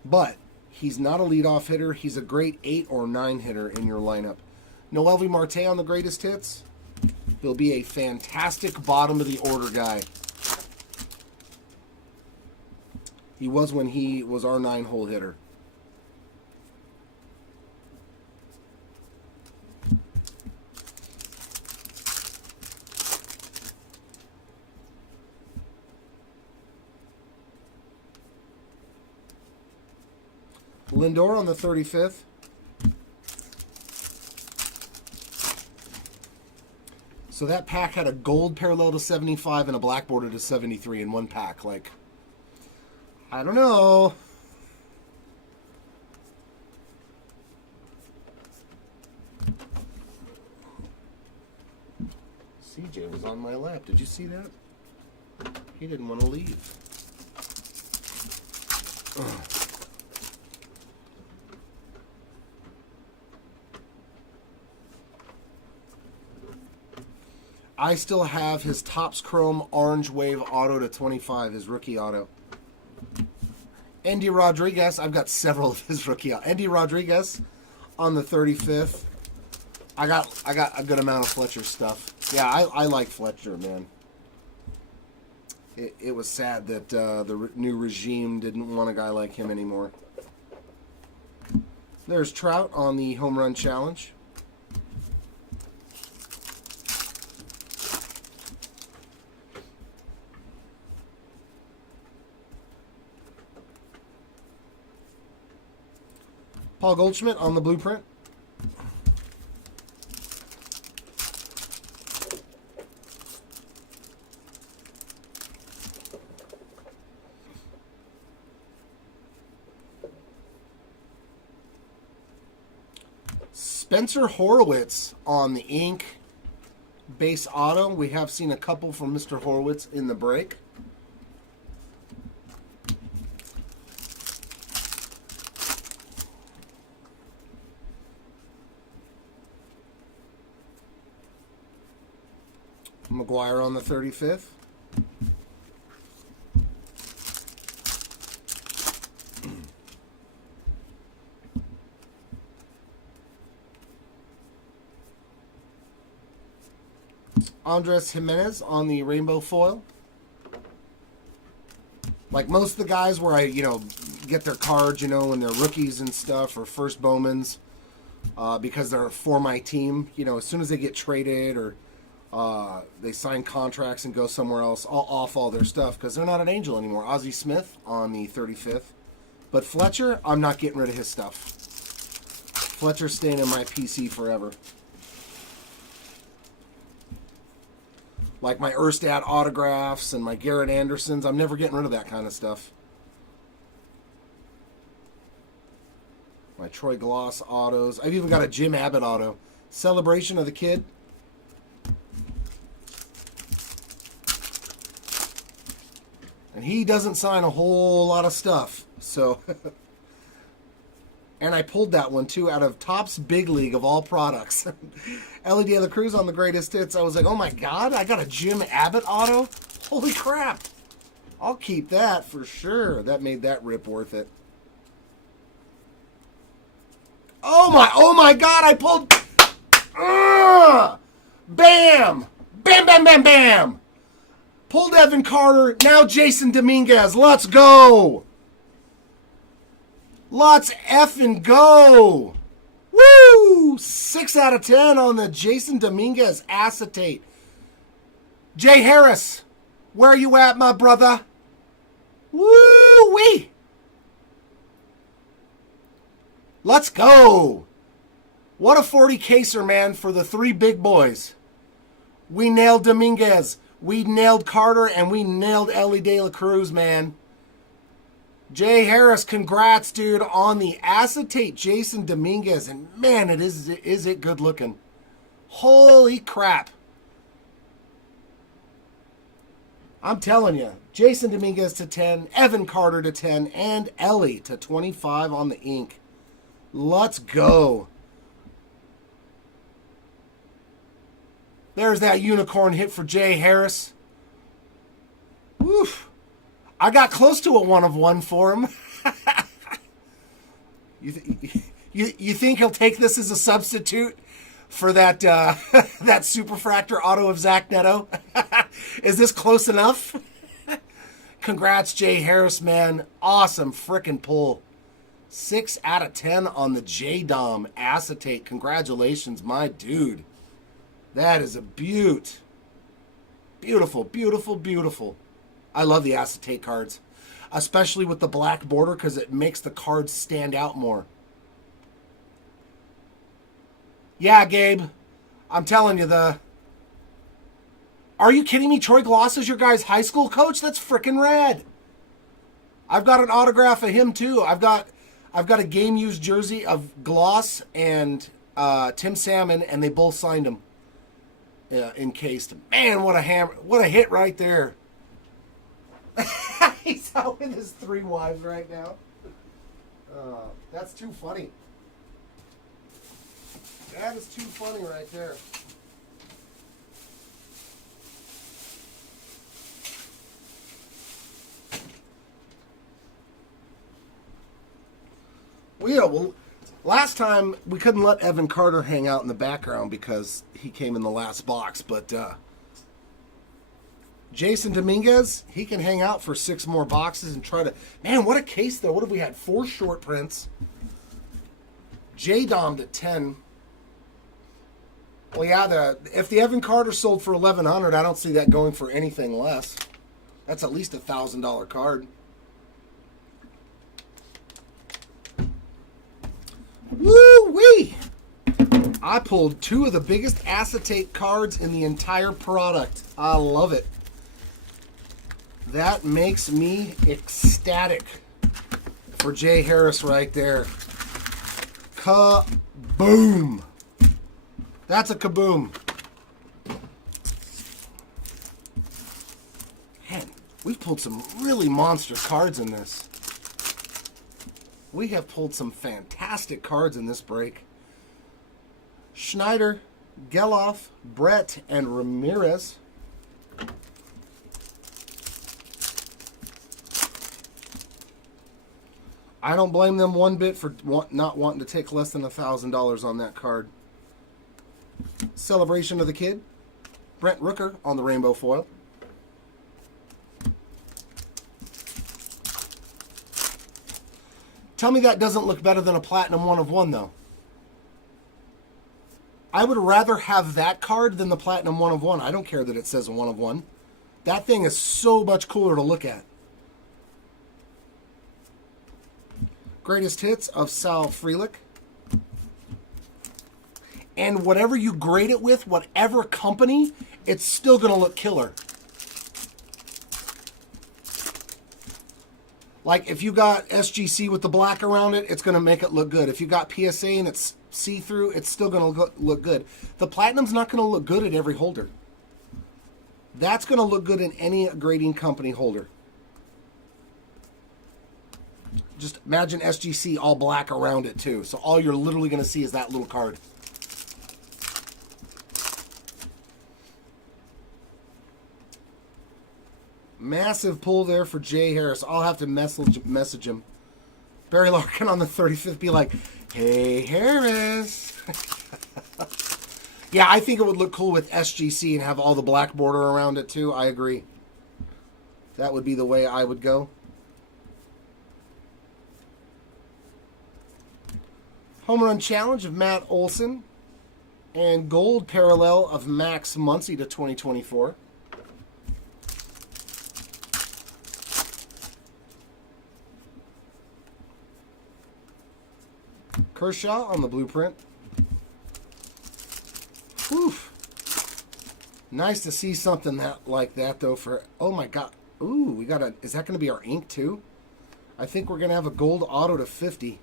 But he's not a leadoff hitter. He's a great 8 or 9 hitter in your lineup. Noelvi Marte on the greatest hits. He'll be a fantastic bottom of the order guy. He was when he was our 9-hole hitter. Lindor on the 35th. So that pack had a gold parallel to 75 and a black border to 73 in one pack. Like, I don't know. CJ was on my lap. Did you see that? He didn't want to leave. Ugh. I still have his Topps Chrome Orange Wave Auto to 25, his rookie auto. Andy Rodriguez, I've got several of his rookie auto. Andy Rodriguez on the 35th. I got a good amount of Fletcher stuff. Yeah, I like Fletcher, man. It was sad that the new regime didn't want a guy like him anymore. There's Trout on the home run challenge. Paul Goldschmidt on the blueprint. Spencer Horwitz on the ink base auto. We have seen a couple from Mr. Horwitz in the break. McGuire on the 35th. Andres Jimenez on the rainbow foil. Like most of the guys where I, get their cards, when they're rookies and stuff or first Bowmans, because they're for my team. As soon as they get traded or they sign contracts and go somewhere else, I'll off all their stuff because they're not an Angel anymore. Ozzie Smith on the 35th. But Fletcher, I'm not getting rid of his stuff. Fletcher's staying in my PC forever. Like my Erstad autographs and my Garrett Andersons. I'm never getting rid of that kind of stuff. My Troy Gloss autos. I've even got a Jim Abbott auto. Celebration of the Kid. And he doesn't sign a whole lot of stuff. So, and I pulled that one too out of Topps Big League of all products. Ellie De La Cruz on the greatest hits. I was like, oh my God, I got a Jim Abbott auto? Holy crap. I'll keep that for sure. That made that rip worth it. Oh my God, I pulled. Bam! Bam, bam, bam, bam! Pulled Evan Carter, now Jason Dominguez. Let's go! Let's effing go! Woo! 6 out of 10 on the Jason Dominguez acetate. Jay Harris, where are you at, my brother? Woo-wee! Let's go! What a 40 caser, man, for the 3 big boys. We nailed Dominguez. We nailed Carter, and we nailed Ellie De La Cruz, man. Jay Harris, congrats, dude, on the acetate Jason Dominguez. And, man, is it good looking. Holy crap. I'm telling you, Jason Dominguez to 10, Evan Carter to 10, and Ellie to 25 on the ink. Let's go. There's that unicorn hit for Jay Harris. Woof. I got close to a 1 of 1 for him. You think he'll take this as a substitute for that that Superfractor auto of Zach Neto? Is this close enough? Congrats, Jay Harris, man. Awesome frickin' pull. 6 out of 10 on the J-Dom acetate. Congratulations, my dude. That is a beaut. Beautiful, beautiful, beautiful. I love the acetate cards, especially with the black border because it makes the cards stand out more. Yeah, Gabe, I'm telling you, are you kidding me? Troy Gloss is your guy's high school coach? That's freaking rad. I've got an autograph of him too. I've got a game used jersey of Gloss and Tim Salmon, and they both signed him. Encased. Man, what a hammer! What a hit right there. He's out with his 3 wives right now. That's too funny. That is too funny right there. Well, last time we couldn't let Evan Carter hang out in the background because he came in the last box, but Jason Dominguez, he can hang out for 6 more boxes and try to... Man, what a case, though. What have we had? 4 short prints. J-Dom to 10. Well, yeah, if the Evan Carter sold for $1,100, I don't see that going for anything less. That's at least a $1,000 card. Woo-wee! I pulled 2 of the biggest acetate cards in the entire product. I love it. That makes me ecstatic for Jay Harris right there. Kaboom! That's a kaboom. Man, we've pulled some really monster cards in this. We have pulled some fantastic cards in this break. Schneider, Geloff, Brett, and Ramirez. I don't blame them one bit for not wanting to take less than $1,000 on that card. Celebration of the Kid. Brent Rooker on the rainbow foil. Tell me that doesn't look better than a Platinum 1 of 1, though. I would rather have that card than the Platinum 1 of 1. I don't care that it says a 1 of 1. That thing is so much cooler to look at. Greatest hits of Sal Frelick. And whatever you grade it with, whatever company, it's still going to look killer. Like if you got SGC with the black around it, it's going to make it look good. If you got PSA and it's see-through, it's still going to look good. The platinum's not going to look good at every holder. That's going to look good in any grading company holder. Just imagine SGC all black around it too. So all you're literally going to see is that little card. Massive pull there for Jay Harris. I'll have to message him. Barry Larkin on the 35th be like, hey, Harris. Yeah, I think it would look cool with SGC and have all the black border around it too. I agree. That would be the way I would go. Home run challenge of Matt Olson. And gold parallel of Max Muncy to 2024. Kershaw on the blueprint. Whew. Nice to see something like that though. For oh my god, ooh, we got a. Is that going to be our ink too? I think we're going to have a gold auto to 50.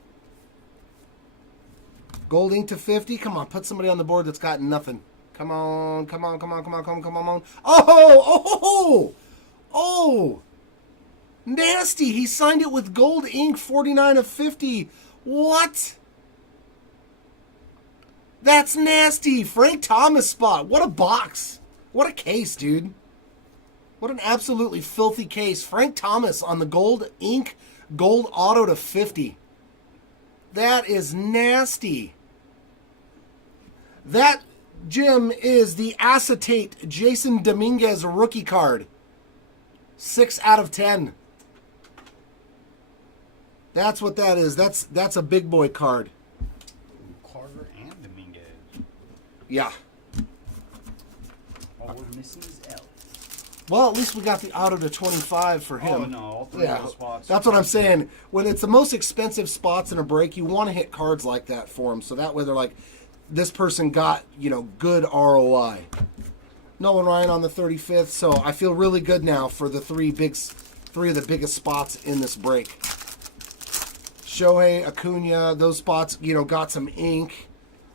Gold ink to 50. Come on, put somebody on the board that's got nothing. Come on, come on, come on, come on, come on, come on. Oh, oh, nasty. He signed it with gold ink, 49 of 50. What? That's nasty. Frank Thomas spot. What a box. What a case, dude. What an absolutely filthy case. Frank Thomas on the gold ink, gold auto to 50. That is nasty. That, Jim, is the acetate Jason Dominguez rookie card. 6 out of 10. That's what that is. That's a big boy card. Carter and Dominguez. Yeah. All we're missing is L. Well, at least we got the auto to 25 for him. Oh, no, all three of those spots. That's what I'm saying. When it's the most expensive spots in a break, you want to hit cards like that for them. So that way they're like, this person got, good ROI. Nolan Ryan on the 35th. So I feel really good now for the three of the biggest spots in this break. Shohei, Acuna, those spots, got some ink.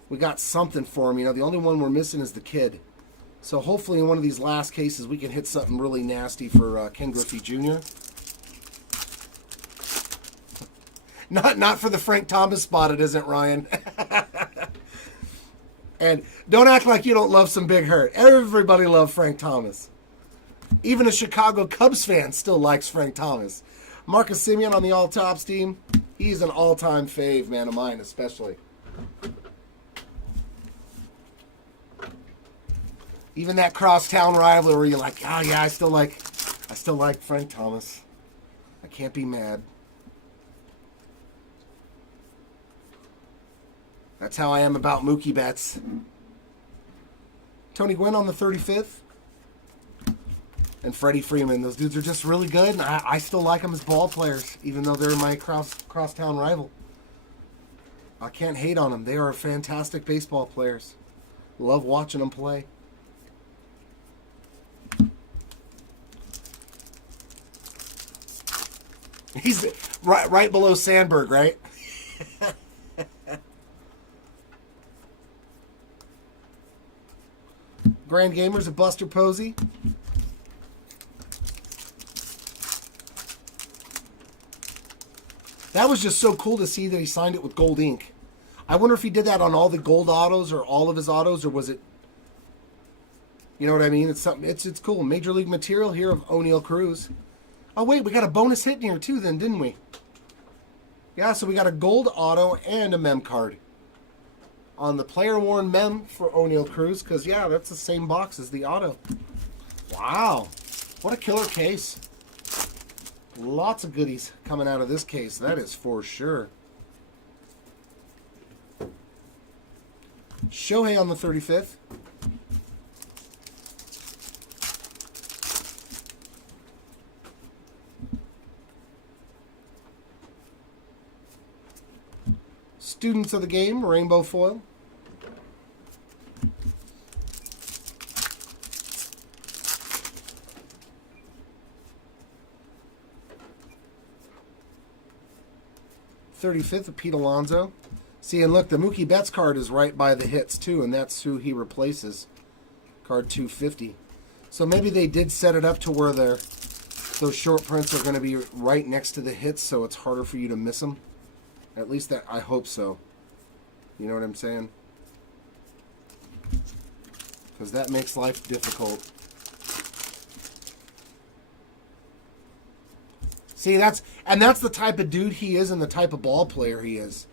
We got something for him. The only one we're missing is the kid. So hopefully in one of these last cases we can hit something really nasty for Ken Griffey Jr. Not for the Frank Thomas spot, it isn't, Ryan. And don't act like you don't love some Big Hurt. Everybody loves Frank Thomas. Even a Chicago Cubs fan still likes Frank Thomas. Marcus Semien on the all-tops team. He's an all-time fave, man, of mine especially. Even that crosstown rivalry, you're like, oh yeah, I still like Frank Thomas. I can't be mad. That's how I am about Mookie Betts. Tony Gwynn on the 35th. And Freddie Freeman. Those dudes are just really good, and I still like them as ball players, even though they're my crosstown rival. I can't hate on them. They are fantastic baseball players. Love watching them play. He's right below Sandberg, right? Grand Gamers of Buster Posey. That was just so cool to see that he signed it with gold ink. I wonder if he did that on all the gold autos or all of his autos, or was it... You know what I mean? It's something. It's cool. Major League material here of O'Neal Cruz. Oh, wait, we got a bonus hit in here too then, didn't we? Yeah, so we got a gold auto and a mem card. On the player-worn mem for O'Neal Cruz, because, yeah, that's the same box as the auto. Wow. What a killer case. Lots of goodies coming out of this case, that is for sure. Shohei on the 35th. Students of the game, rainbow foil. 35th of Pete Alonso. See, and look, the Mookie Betts card is right by the hits, too, and that's who he replaces. Card 250. So maybe they did set it up to where those short prints are going to be right next to the hits, so it's harder for you to miss them. At least that I hope so. You know what I'm saying? Because that makes life difficult. See, that's the type of dude he is and the type of ball player he is.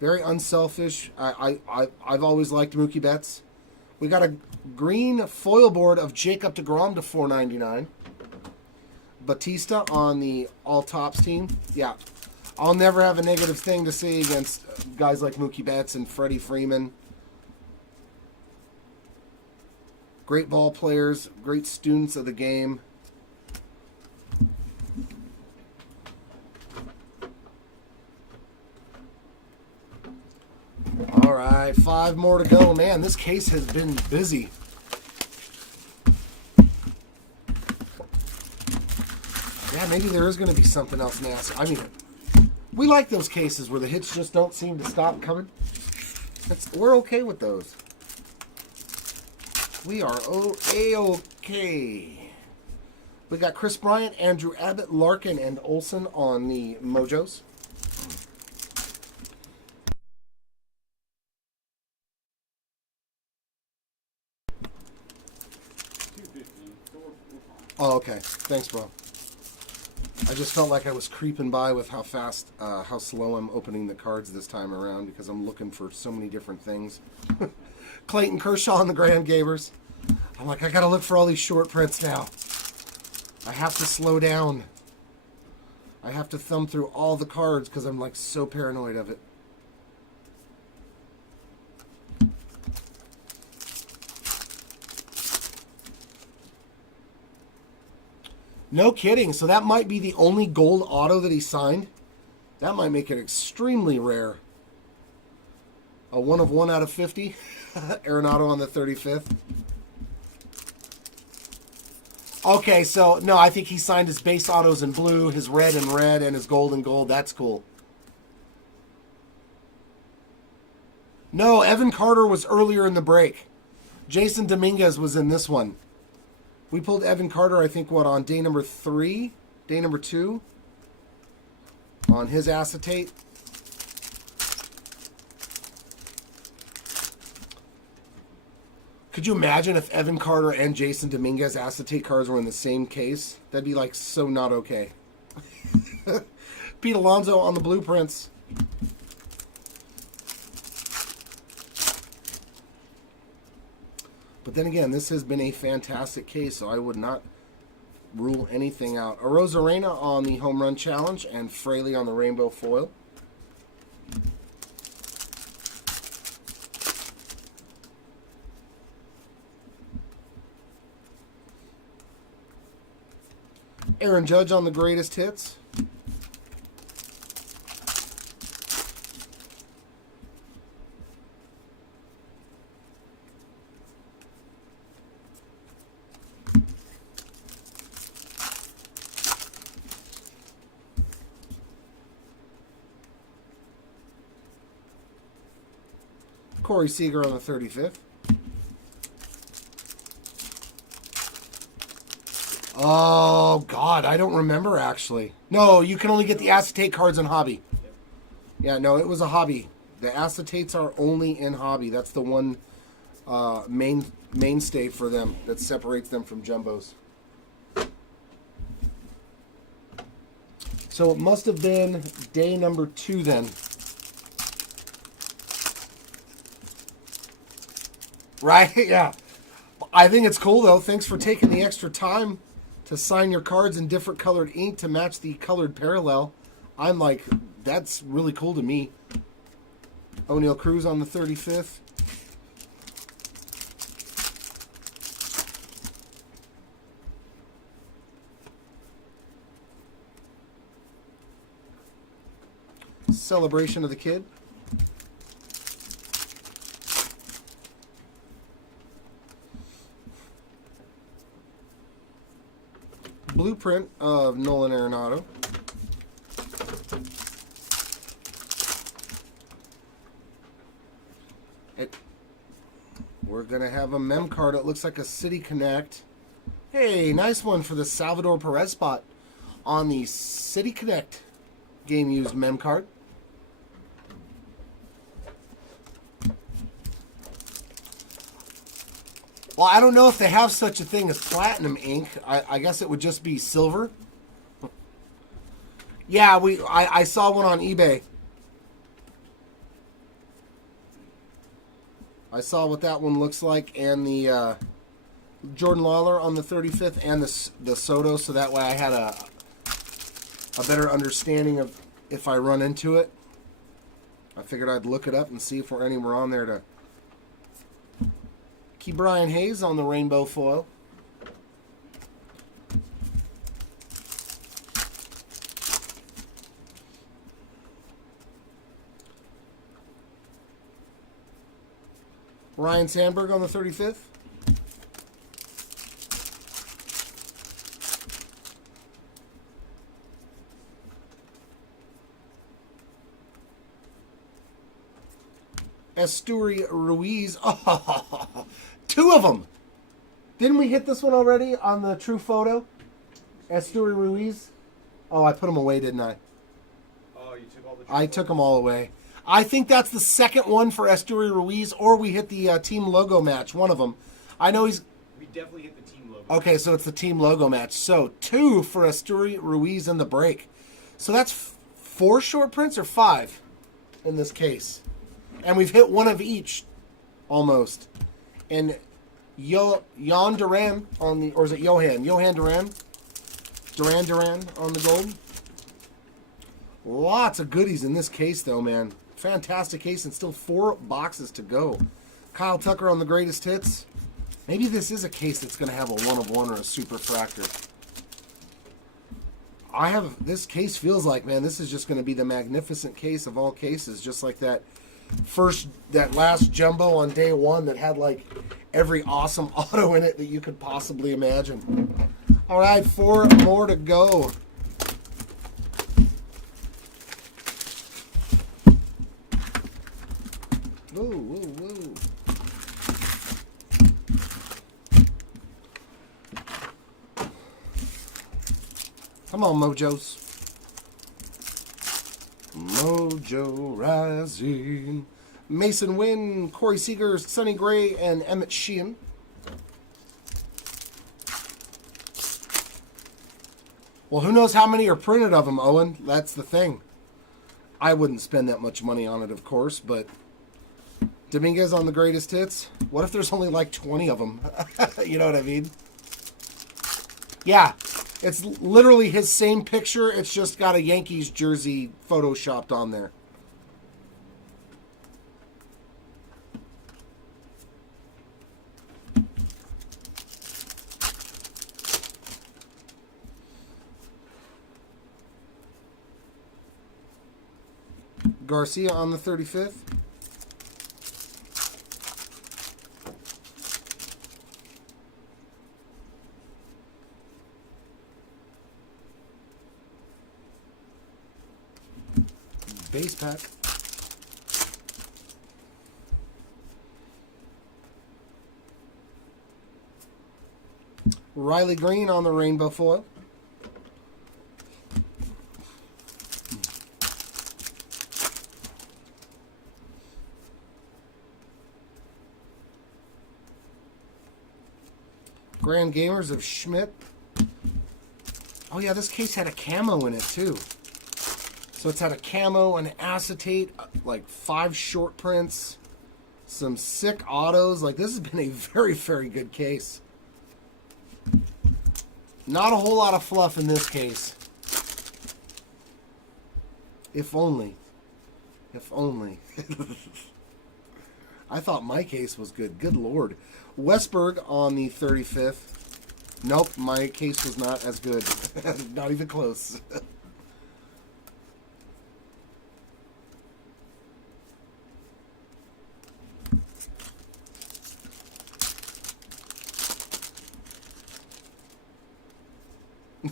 Very unselfish. I've always liked Mookie Betts. We got a green foil board of Jacob deGrom to $4.99. Batista on the all tops team. Yeah. I'll never have a negative thing to say against guys like Mookie Betts and Freddie Freeman. Great ball players, great students of the game. All right, 5 more to go. Man, this case has been busy. Yeah, maybe there is going to be something else nasty. I mean, we like those cases where the hits just don't seem to stop coming. We're okay with those. We are A-okay. We got Chris Bryant, Andrew Abbott, Larkin, and Olsen on the Mojos. Oh, okay. Thanks, bro. I just felt like I was creeping by with how fast, how slow I'm opening the cards this time around because I'm looking for so many different things. Clayton Kershaw on the Grand Gavers. I'm like, I gotta look for all these short prints now. I have to slow down. I have to thumb through all the cards because I'm like so paranoid of it. No kidding. So that might be the only gold auto that he signed. That might make it extremely rare. A 1 of 1 out of 50. Arenado on the 35th. Okay, so no, I think he signed his base autos in blue, his red in red, and his gold in gold. That's cool. No, Evan Carter was earlier in the break. Jason Dominguez was in this one. We pulled Evan Carter, I think, what, on day number 3? Day number 2? On his acetate. Could you imagine if Evan Carter and Jason Dominguez acetate cards were in the same case? That'd be, like, so not okay. Pete Alonso on the blueprints. But then again, this has been a fantastic case, so I would not rule anything out. Arozarena on the home run challenge and Fraley on the rainbow foil. Aaron Judge on the greatest hits. Corey Seager on the 35th. Oh, God, I don't remember, actually. No, you can only get the acetate cards in Hobby. Yeah, no, it was a Hobby. The acetates are only in Hobby. That's the one mainstay for them that separates them from Jumbos. So it must have been day number 2 then. Right? Yeah. I think it's cool, though. Thanks for taking the extra time to sign your cards in different colored ink to match the colored parallel. I'm like, that's really cool to me. O'Neal Cruz on the 35th. Celebration of the Kid. Blueprint of Nolan Arenado. We're going to have a mem card. It looks like a City Connect. Hey, nice one for the Salvador Perez spot on the City Connect game used mem card. Well, I don't know if they have such a thing as platinum ink. I guess it would just be silver. Yeah, I saw one on eBay. I saw what that one looks like, and the Jordan Lawler on the 35th, and the Soto, so that way I had a better understanding of if I run into it. I figured I'd look it up and see if we're anywhere on there to keep Brian Hayes on the rainbow foil. Ryan Sandberg on the 35th. Esteury Ruiz. Oh, two of them. Didn't we hit this one already on the True Photo? Esteury Ruiz. Oh, I put them away, didn't I? Oh, you took all the. I took them all away. I think that's the second one for Esteury Ruiz, or we hit the team logo match. One of them. I know he's. We definitely hit the team logo. Okay, so it's the team logo match. So 2 for Esteury Ruiz in the break. So that's 4 short prints or 5 in this case. And we've hit one of each, almost. And Jan Duran on the, or is it Johan? Johan Duran? Duran on the gold. Lots of goodies in this case, though, man. Fantastic case, and still 4 boxes to go. Kyle Tucker on the greatest hits. Maybe this is a case that's going to have a 1 of 1 or a super fractor. This case feels like, man, this is just going to be the magnificent case of all cases, just like that last jumbo on day 1 that had like every awesome auto in it that you could possibly imagine. All right, 4 more to go. Whoa, whoa, whoa. Come on, Mojos. Mojo Rising. Mason Wynn, Corey Seager, Sonny Gray, and Emmett Sheehan. Well, who knows how many are printed of them, Owen? That's the thing. I wouldn't spend that much money on it, of course, but Dominguez on the greatest hits. What if there's only like 20 of them? You know what I mean? Yeah, it's literally his same picture. It's just got a Yankees jersey photoshopped on there. Garcia on the 35th. Base pack. Riley Green on the rainbow foil. Grand Gamers of Schmidt. Oh yeah, this case had a camo in it too. So it's had a camo, an acetate, like 5 short prints, some sick autos. Like, this has been a very, very good case. Not a whole lot of fluff in this case. If only. If only. I thought my case was good. Good Lord. Westberg on the 35th. Nope, my case was not as good. Not even close.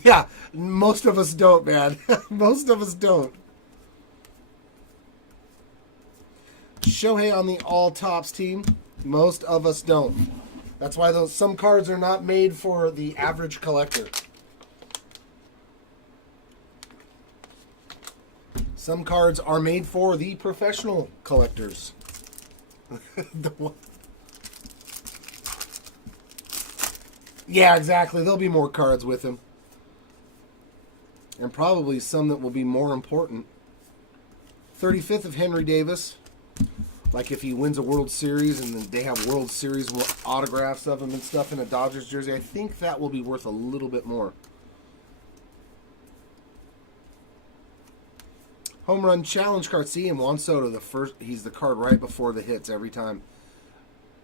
Yeah, most of us don't, man. Most of us don't. Shohei on the all tops team. Most of us don't. That's why some cards are not made for the average collector. Some cards are made for the professional collectors. Yeah, exactly. There'll be more cards with him. And probably some that will be more important. 35th of Henry Davis. Like if he wins a World Series and then they have World Series autographs of him and stuff in a Dodgers jersey, I think that will be worth a little bit more. Home Run Challenge card. See, and Juan Soto, he's the card right before the hits every time.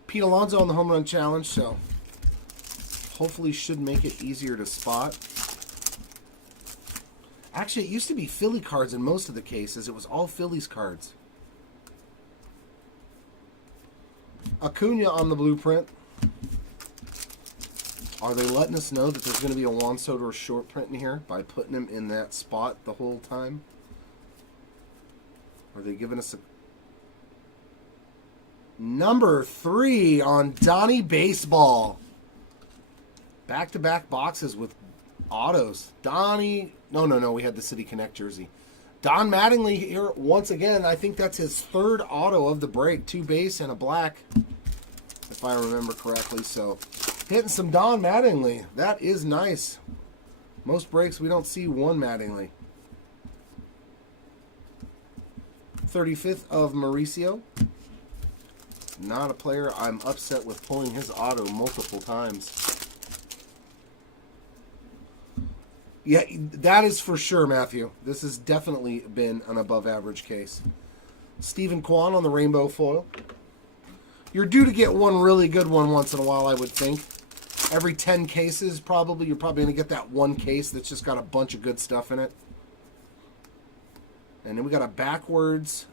Pete Alonso on the Home Run Challenge, so hopefully should make it easier to spot. Actually, it used to be Philly cards in most of the cases. It was all Phillies cards. Acuna on the blueprint. Are they letting us know that there's going to be a Juan Soto short print in here by putting him in that spot the whole time? Are they giving us a... Number 3 on Donnie Baseball. Back-to-back boxes with autos. Donnie... No. We had the City Connect jersey. Don Mattingly here once again. I think that's his 3rd auto of the break. 2 base and a black, if I remember correctly. So, hitting some Don Mattingly. That is nice. Most breaks we don't see 1 Mattingly. 35th of Mauricio. Not a player I'm upset with pulling his auto multiple times. Yeah, that is for sure, Matthew. This has definitely been an above-average case. Stephen Kwan on the rainbow foil. You're due to get one really good one once in a while, I would think. Every 10 cases, probably, you're probably going to get that one case that's just got a bunch of good stuff in it. And then we got a backwards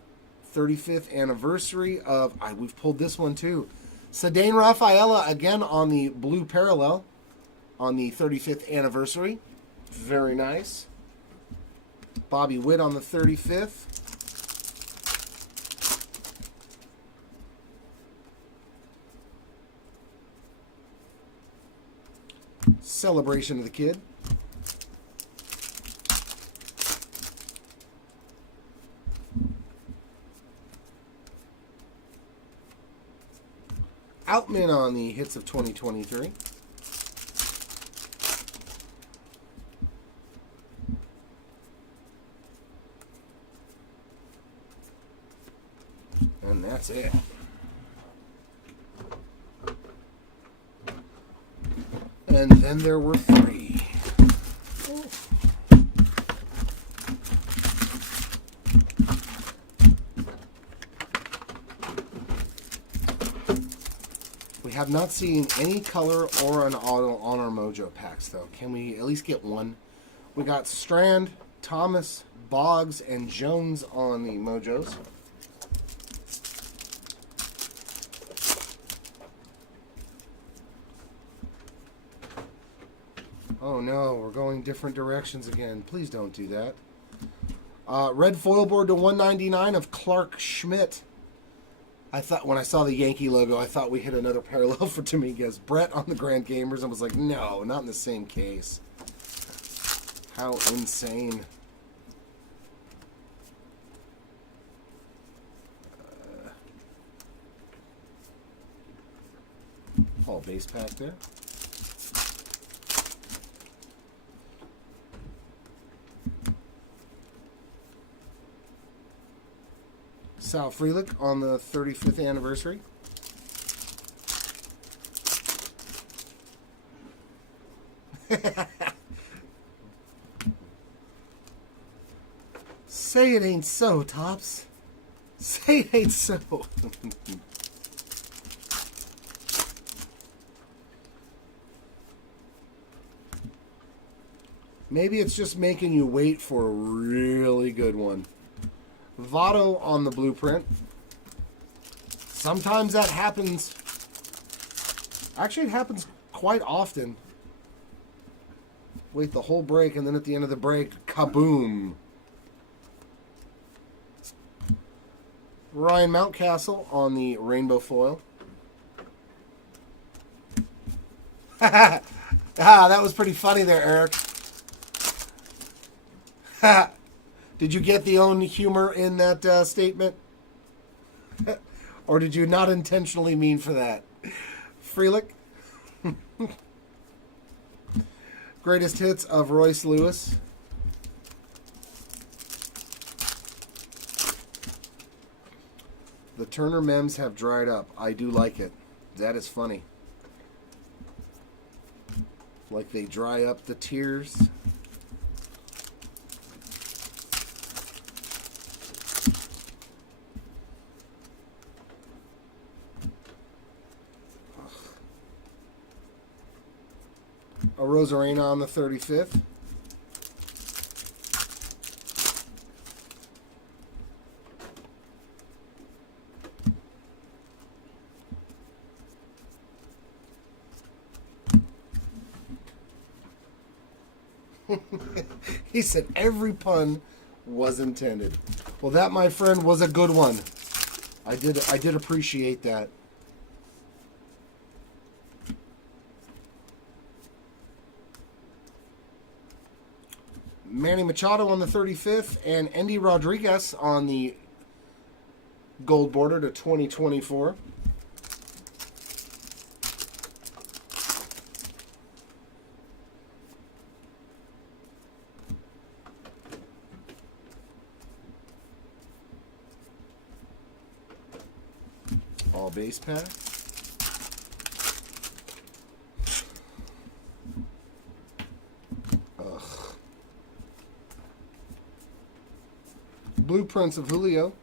35th anniversary of... we've pulled this one, too. Cedane Rafaela, again, on the blue parallel on the 35th anniversary. Very nice. Bobby Witt on the 35th. Celebration of the Kid. Outman on the hits of 2023. And that's it. And then there were 3. We have not seen any color or an auto on our Mojo packs, though. Can we at least get one? We got Strand, Thomas, Boggs, and Jones on the Mojos. Oh no, we're going different directions again. Please don't do that. Red foil board to 199 of Clark Schmidt. I thought when I saw the Yankee logo, I thought we hit another parallel for Dominguez. Brett on the Grand Gamers. I was like, no, not in the same case. How insane. All base pack there. Sal Frelick on the 35th anniversary. Say it ain't so, Tops. Say it ain't so. Maybe it's just making you wait for a really good one. Votto on the blueprint. Sometimes that happens. Actually, it happens quite often. Wait the whole break, and then at the end of the break, kaboom. Ryan Mountcastle on the rainbow foil. That was pretty funny there, Eric. Did you get the own humor in that statement? Or did you not intentionally mean for that? Freelick? Greatest hits of Royce Lewis. The Turner memes have dried up. I do like it. That is funny. Like they dry up the tears. A Rosarena on the 35th. He said every pun was intended. Well, that, my friend, was a good one. I did appreciate that. Manny Machado on the 35th and Andy Rodriguez on the gold border to 2024. All base pack. Blueprints of Julio.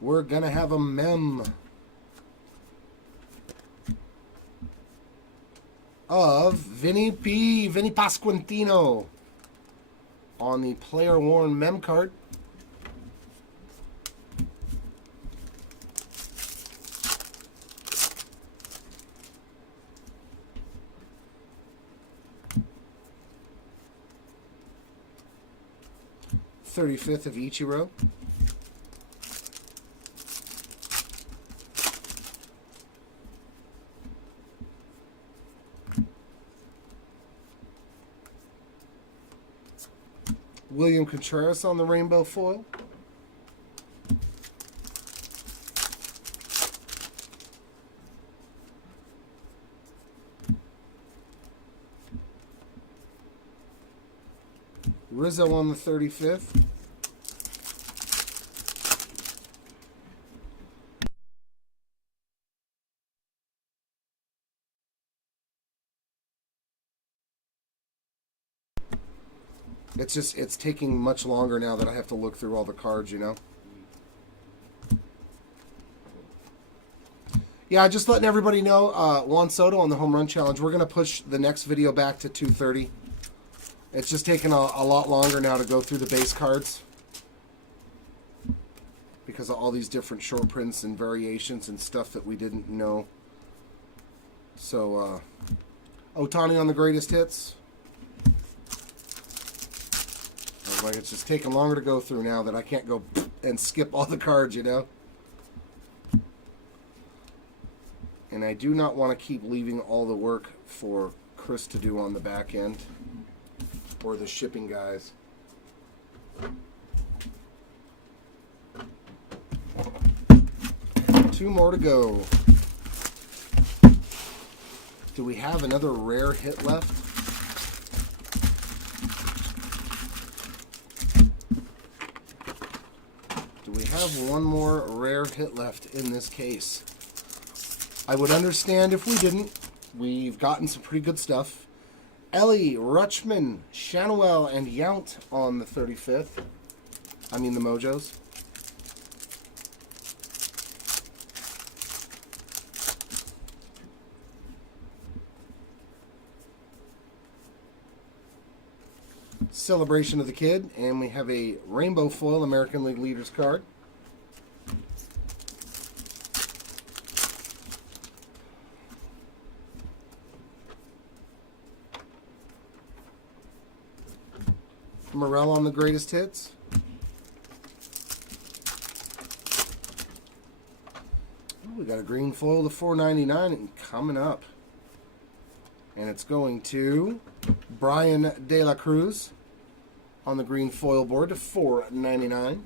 We're gonna have a mem of Vinny Pasquantino on the player worn mem card. '35th of Ichiro. William Contreras on the rainbow foil. Rizzo on the 35th. It's taking much longer now that I have to look through all the cards, you know? Yeah, just letting everybody know, Juan Soto on the Home Run Challenge. We're going to push the next video back to 2:30. It's just taking a lot longer now to go through the base cards because of all these different short prints and variations and stuff that we didn't know. So, Ohtani on the greatest hits. Like it's just taking longer to go through now that I can't go and skip all the cards, you know? And I do not want to keep leaving all the work for Chris to do on the back end or the shipping guys. Two more to go. Do we have another rare hit left? We have one more rare hit left in this case. I would understand if we didn't. We've gotten some pretty good stuff. Ellie, Rutschman, Shanuel, and Yount on the 35th. I mean the Mojos. Celebration of the Kid, and we have a rainbow foil American League Leaders card. Morel on the greatest hits. got a green foil to 4.99 and coming up. And it's going to Brian De La Cruz on the green foil board to 4.99.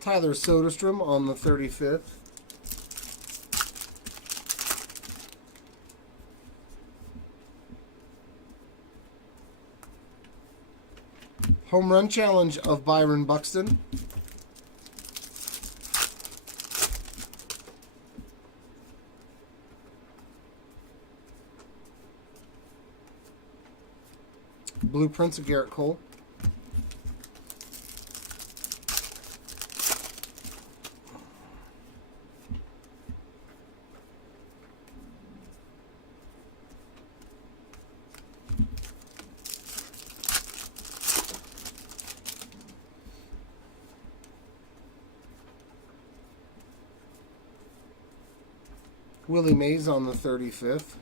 Tyler Soderstrom on the 35th. Home run challenge of Byron Buxton. Blueprints of Garrett Cole. Willie Mays on the 35th.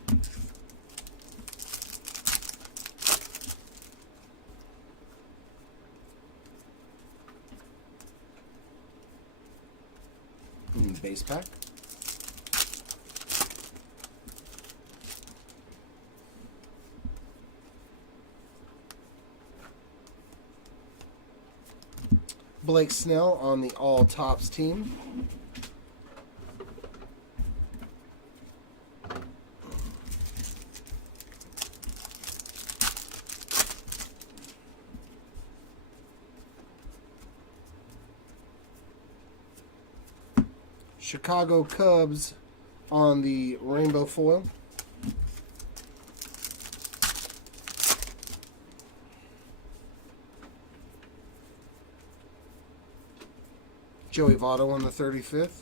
Base pack. Blake Snell on the All Tops team. Chicago Cubs on the rainbow foil. Joey Votto on the 35th.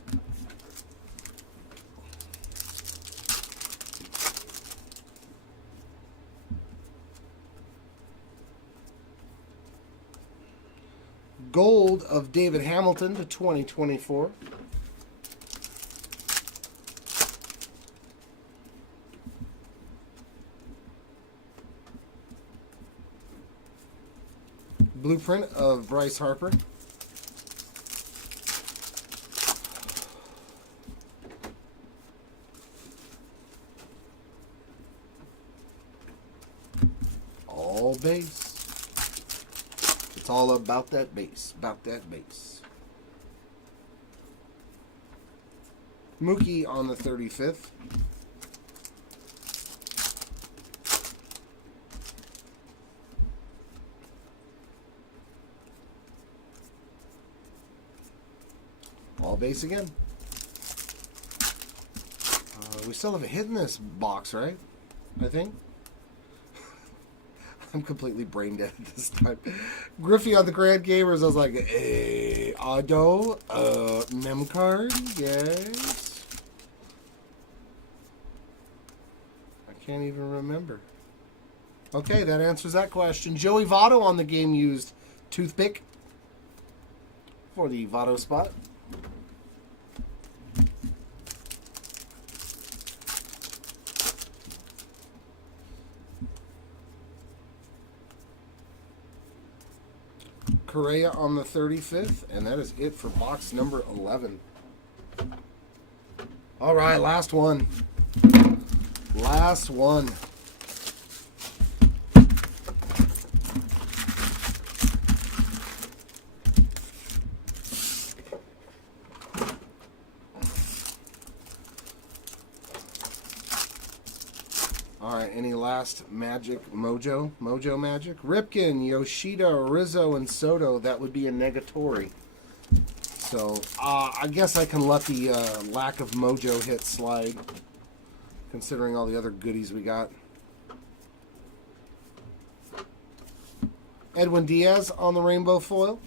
Gold of David Hamilton to 2024. Blueprint of Bryce Harper. All base. It's all about that base. About that base. Mookie on the 35th. All base again. We still have a hit in this box, right? I think. I'm completely brain dead at this time. Griffey on the Grand Gamers. I was like, hey, auto, mem card, yes. I can't even remember. Okay, that answers that question. Joey Votto on the game used toothpick for the Votto spot. Correa on the 35th, and that is it for box number 11. All right, last one. Last one. All right, any last magic mojo magic? Ripken, Yoshida, Rizzo, and Soto. That would be a negatory. So I guess I can let the lack of mojo hit slide, considering all the other goodies we got. Edwin Diaz on the rainbow foil.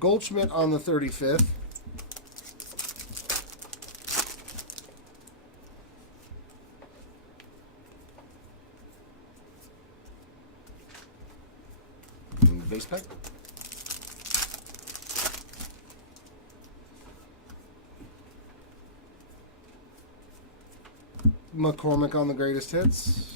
Goldschmidt on the 35th. Base pack. McCormick on the greatest hits.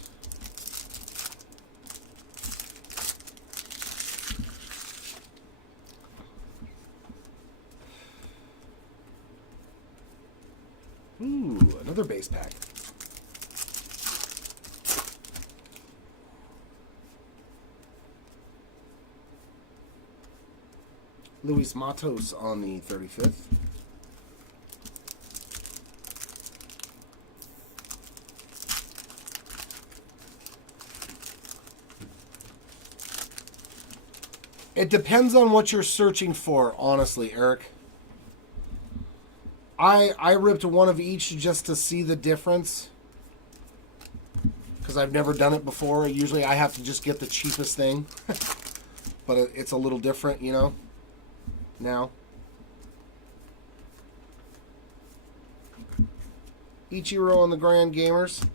Ooh, another base pack. Luis Matos on the 35th. It depends on what you're searching for, honestly, Eric. I ripped one of each just to see the difference. Because I've never done it before. Usually I have to just get the cheapest thing. But it's a little different, you know, now. Ichiro on the Grand Gamers.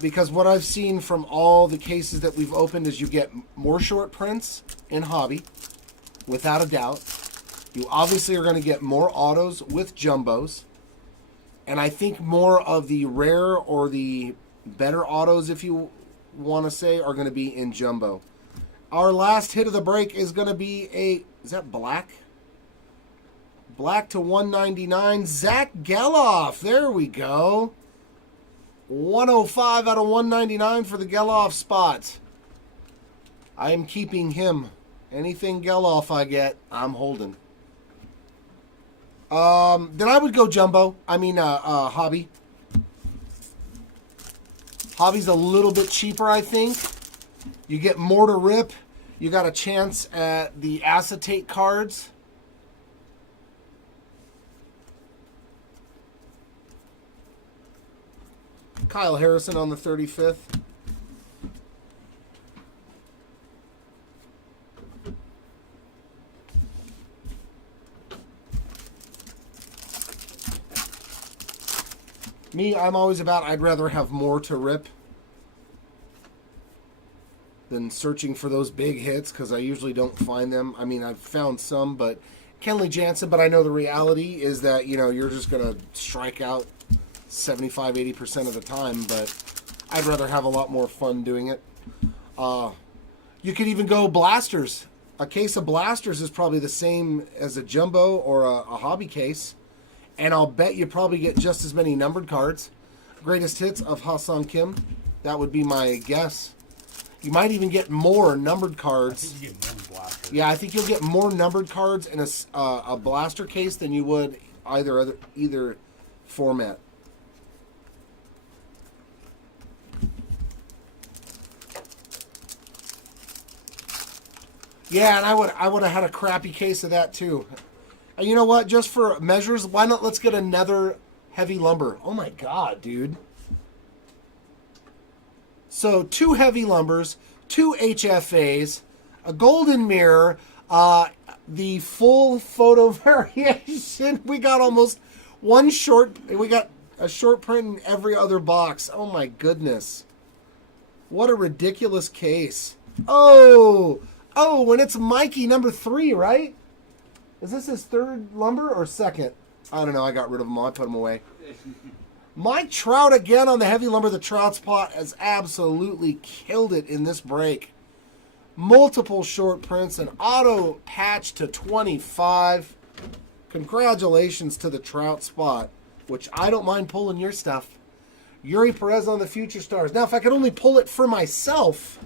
Because what I've seen from all the cases that we've opened is you get more short prints in hobby, without a doubt. You obviously are going to get more autos with jumbos. And I think more of the rare or the better autos, if you want to say, are going to be in jumbo. Our last hit of the break is going to be a... Is that black? Black to 199. Zach Geloff. There we go. 105 out of 199 for the Geloff spot. I am keeping him. Anything Geloff I get, I'm holding. Then I would go jumbo. I mean, hobby. Hobby's a little bit cheaper, I think. You get more to rip. You got a chance at the acetate cards. Kyle Harrison on the 35th. Me, I'm always about I'd rather have more to rip than searching for those big hits because I usually don't find them. I mean, I've found some, but Kenley Jansen, but I know the reality is that, you know, you're just going to strike out 75, 80% of the time, but I'd rather have a lot more fun doing it. You could even go blasters. A case of blasters is probably the same as a jumbo or a hobby case. And I'll bet you probably get just as many numbered cards. Greatest hits of Ha-Seong Kim. That would be my guess. You might even get more numbered cards. I think you get more blasters. Yeah, I think you'll get more numbered cards in a blaster case than you would either format. Yeah, and I would have had a crappy case of that too. And you know what? Just for measures, why not let's get another heavy lumber? Oh my god, dude. So 2 heavy lumbers, 2 HFAs, a golden mirror, the full photo variation. We got almost one short. We got a short print in every other box. Oh my goodness. What a ridiculous case. Oh, and it's Mikey number 3, right? Is this his 3rd lumber or 2nd? I don't know. I got rid of them all. I put them away. Mike Trout again on the heavy lumber. The Trout spot has absolutely killed it in this break. Multiple short prints. An auto patch to 25. Congratulations to the Trout spot, which I don't mind pulling your stuff. Yuri Perez on the Future Stars. Now, if I could only pull it for myself...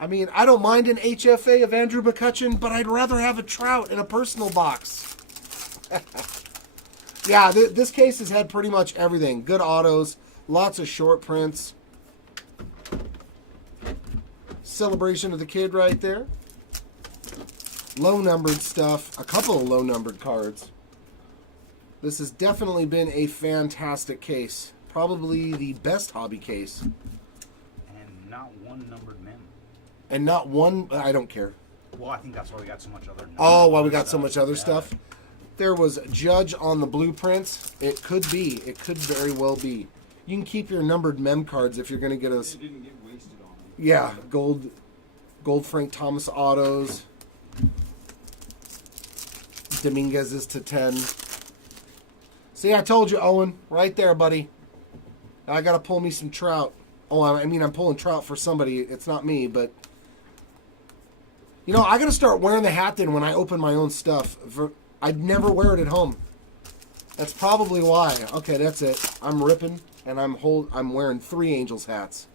I mean, I don't mind an HFA of Andrew McCutcheon, but I'd rather have a Trout in a personal box. Yeah, this case has had pretty much everything. Good autos, lots of short prints. Celebration of the Kid right there. Low-numbered stuff. A couple of low-numbered cards. This has definitely been a fantastic case. Probably the best hobby case. And not one numbered mem. And not one, I don't care. Well, I think that's why we got so much other. Oh, why we got so much other stuff? There was Judge on the blueprints. It could be. It could very well be. You can keep your numbered mem cards if you're going to get us. It didn't get wasted on them. Yeah, gold Frank Thomas autos. Dominguez's to 10. See, I told you, Owen. Right there, buddy. I got to pull me some trout. Oh, I mean, I'm pulling trout for somebody. It's not me, but... You know, I got to start wearing the hat then when I open my own stuff. I'd never wear it at home. That's probably why. Okay, that's it. I'm ripping, and I'm wearing 3 Angels hats.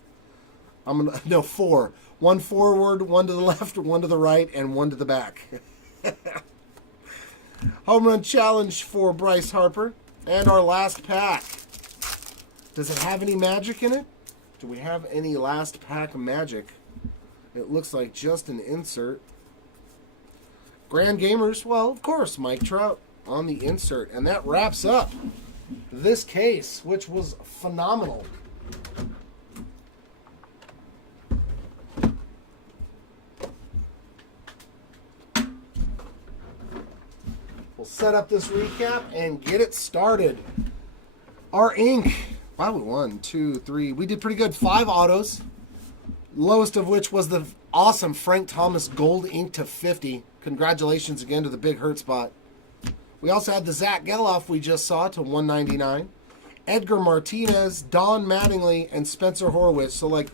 No, 4. 1 forward, 1 to the left, 1 to the right, and 1 to the back. Home run challenge for Bryce Harper. And our last pack. Does it have any magic in it? Do we have any last pack magic? It looks like just an insert. Grand Gamers, well, of course, Mike Trout on the insert. And that wraps up this case, which was phenomenal. We'll set up this recap and get it started. Our ink. Wow, 1, 2, 3. We did pretty good. 5 autos. Lowest of which was the awesome Frank Thomas Gold Ink to 50. Congratulations again to the Big Hurt Spot. We also had the Zach Geloff we just saw to 199. Edgar Martinez, Don Mattingly, and Spencer Horwitz. So like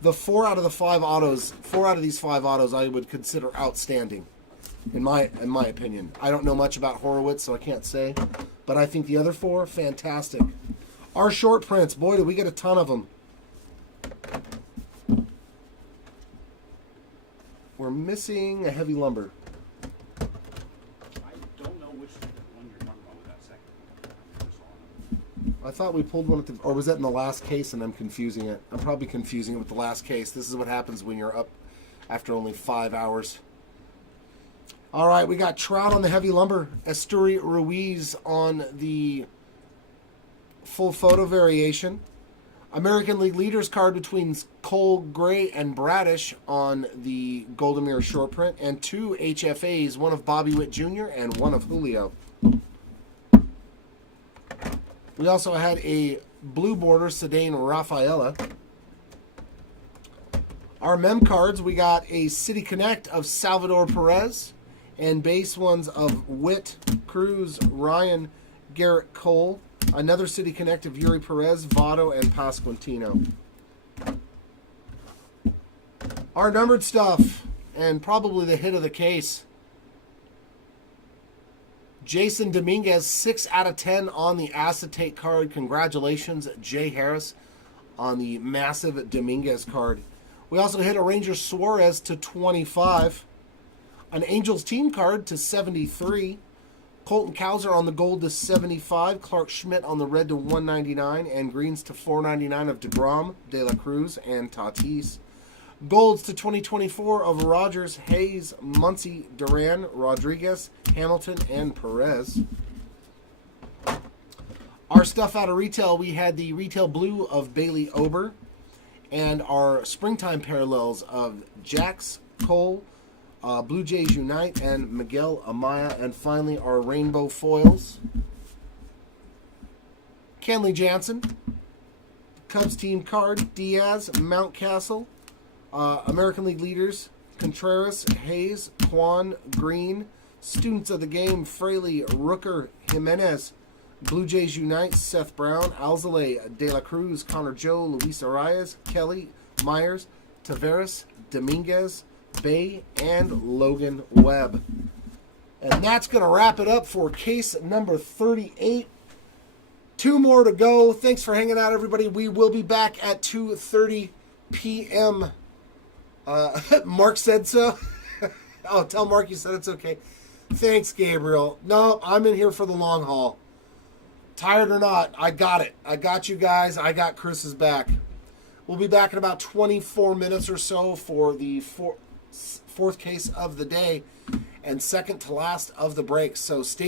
the 4 out of these 5 autos I would consider outstanding. In my opinion. I don't know much about Horowitz, so I can't say. But I think the other 4, fantastic. Our short prints, boy, did we get a ton of them. We're missing a heavy lumber. I don't know which one you're talking about with that second. I thought we pulled one at the... Or was that in the last case and I'm confusing it? I'm probably confusing it with the last case. This is what happens when you're up after only 5 hours. All right, we got Trout on the heavy lumber. Esteury Ruiz on the full photo variation. American League Leaders card between Cole Gray and Bradish on the Golden Mirror short print. And 2 HFAs, one of Bobby Witt Jr. and one of Julio. We also had a blue border Cedane Rafaela. Our mem cards, we got a City Connect of Salvador Perez. And base ones of Witt, Cruz, Ryan, Garrett Cole. Another City Connect of Yuri Perez, Votto, and Pasquantino. Our numbered stuff, and probably the hit of the case. Jason Dominguez, 6 out of 10 on the acetate card. Congratulations, Jay Harris, on the massive Dominguez card. We also hit a Ranger Suarez to 25. An Angels team card to 73. Colton Cowser on the gold to 75. Clark Schmidt on the red to 199. And greens to 499 of DeGrom, De La Cruz, and Tatis. Golds to 2024 of Rogers, Hayes, Muncy, Duran, Rodriguez, Hamilton, and Perez. Our stuff out of retail, we had the retail blue of Bailey Ober. And our springtime parallels of Jax, Cole, Blue Jays Unite, and Miguel Amaya. And finally, our rainbow foils. Kenley Jansen, Cubs team card, Diaz, Mountcastle, American League Leaders, Contreras, Hayes, Kwan, Green, Students of the Game, Fraley, Rooker, Jimenez, Blue Jays Unite, Seth Brown, Alzolay, De La Cruz, Connor Joe, Luis Arias, Kelly, Myers, Taveras, Dominguez, Bay, and Logan Webb. And that's going to wrap it up for case number 38. 2 more to go. Thanks for hanging out, everybody. We will be back at 2:30 p.m. Mark said so. Oh, tell Mark you said it's okay. Thanks, Gabriel. No, I'm in here for the long haul. Tired or not, I got it. I got you guys. I got Chris's back. We'll be back in about 24 minutes or so for the fourth case of the day and second to last of the break. So stay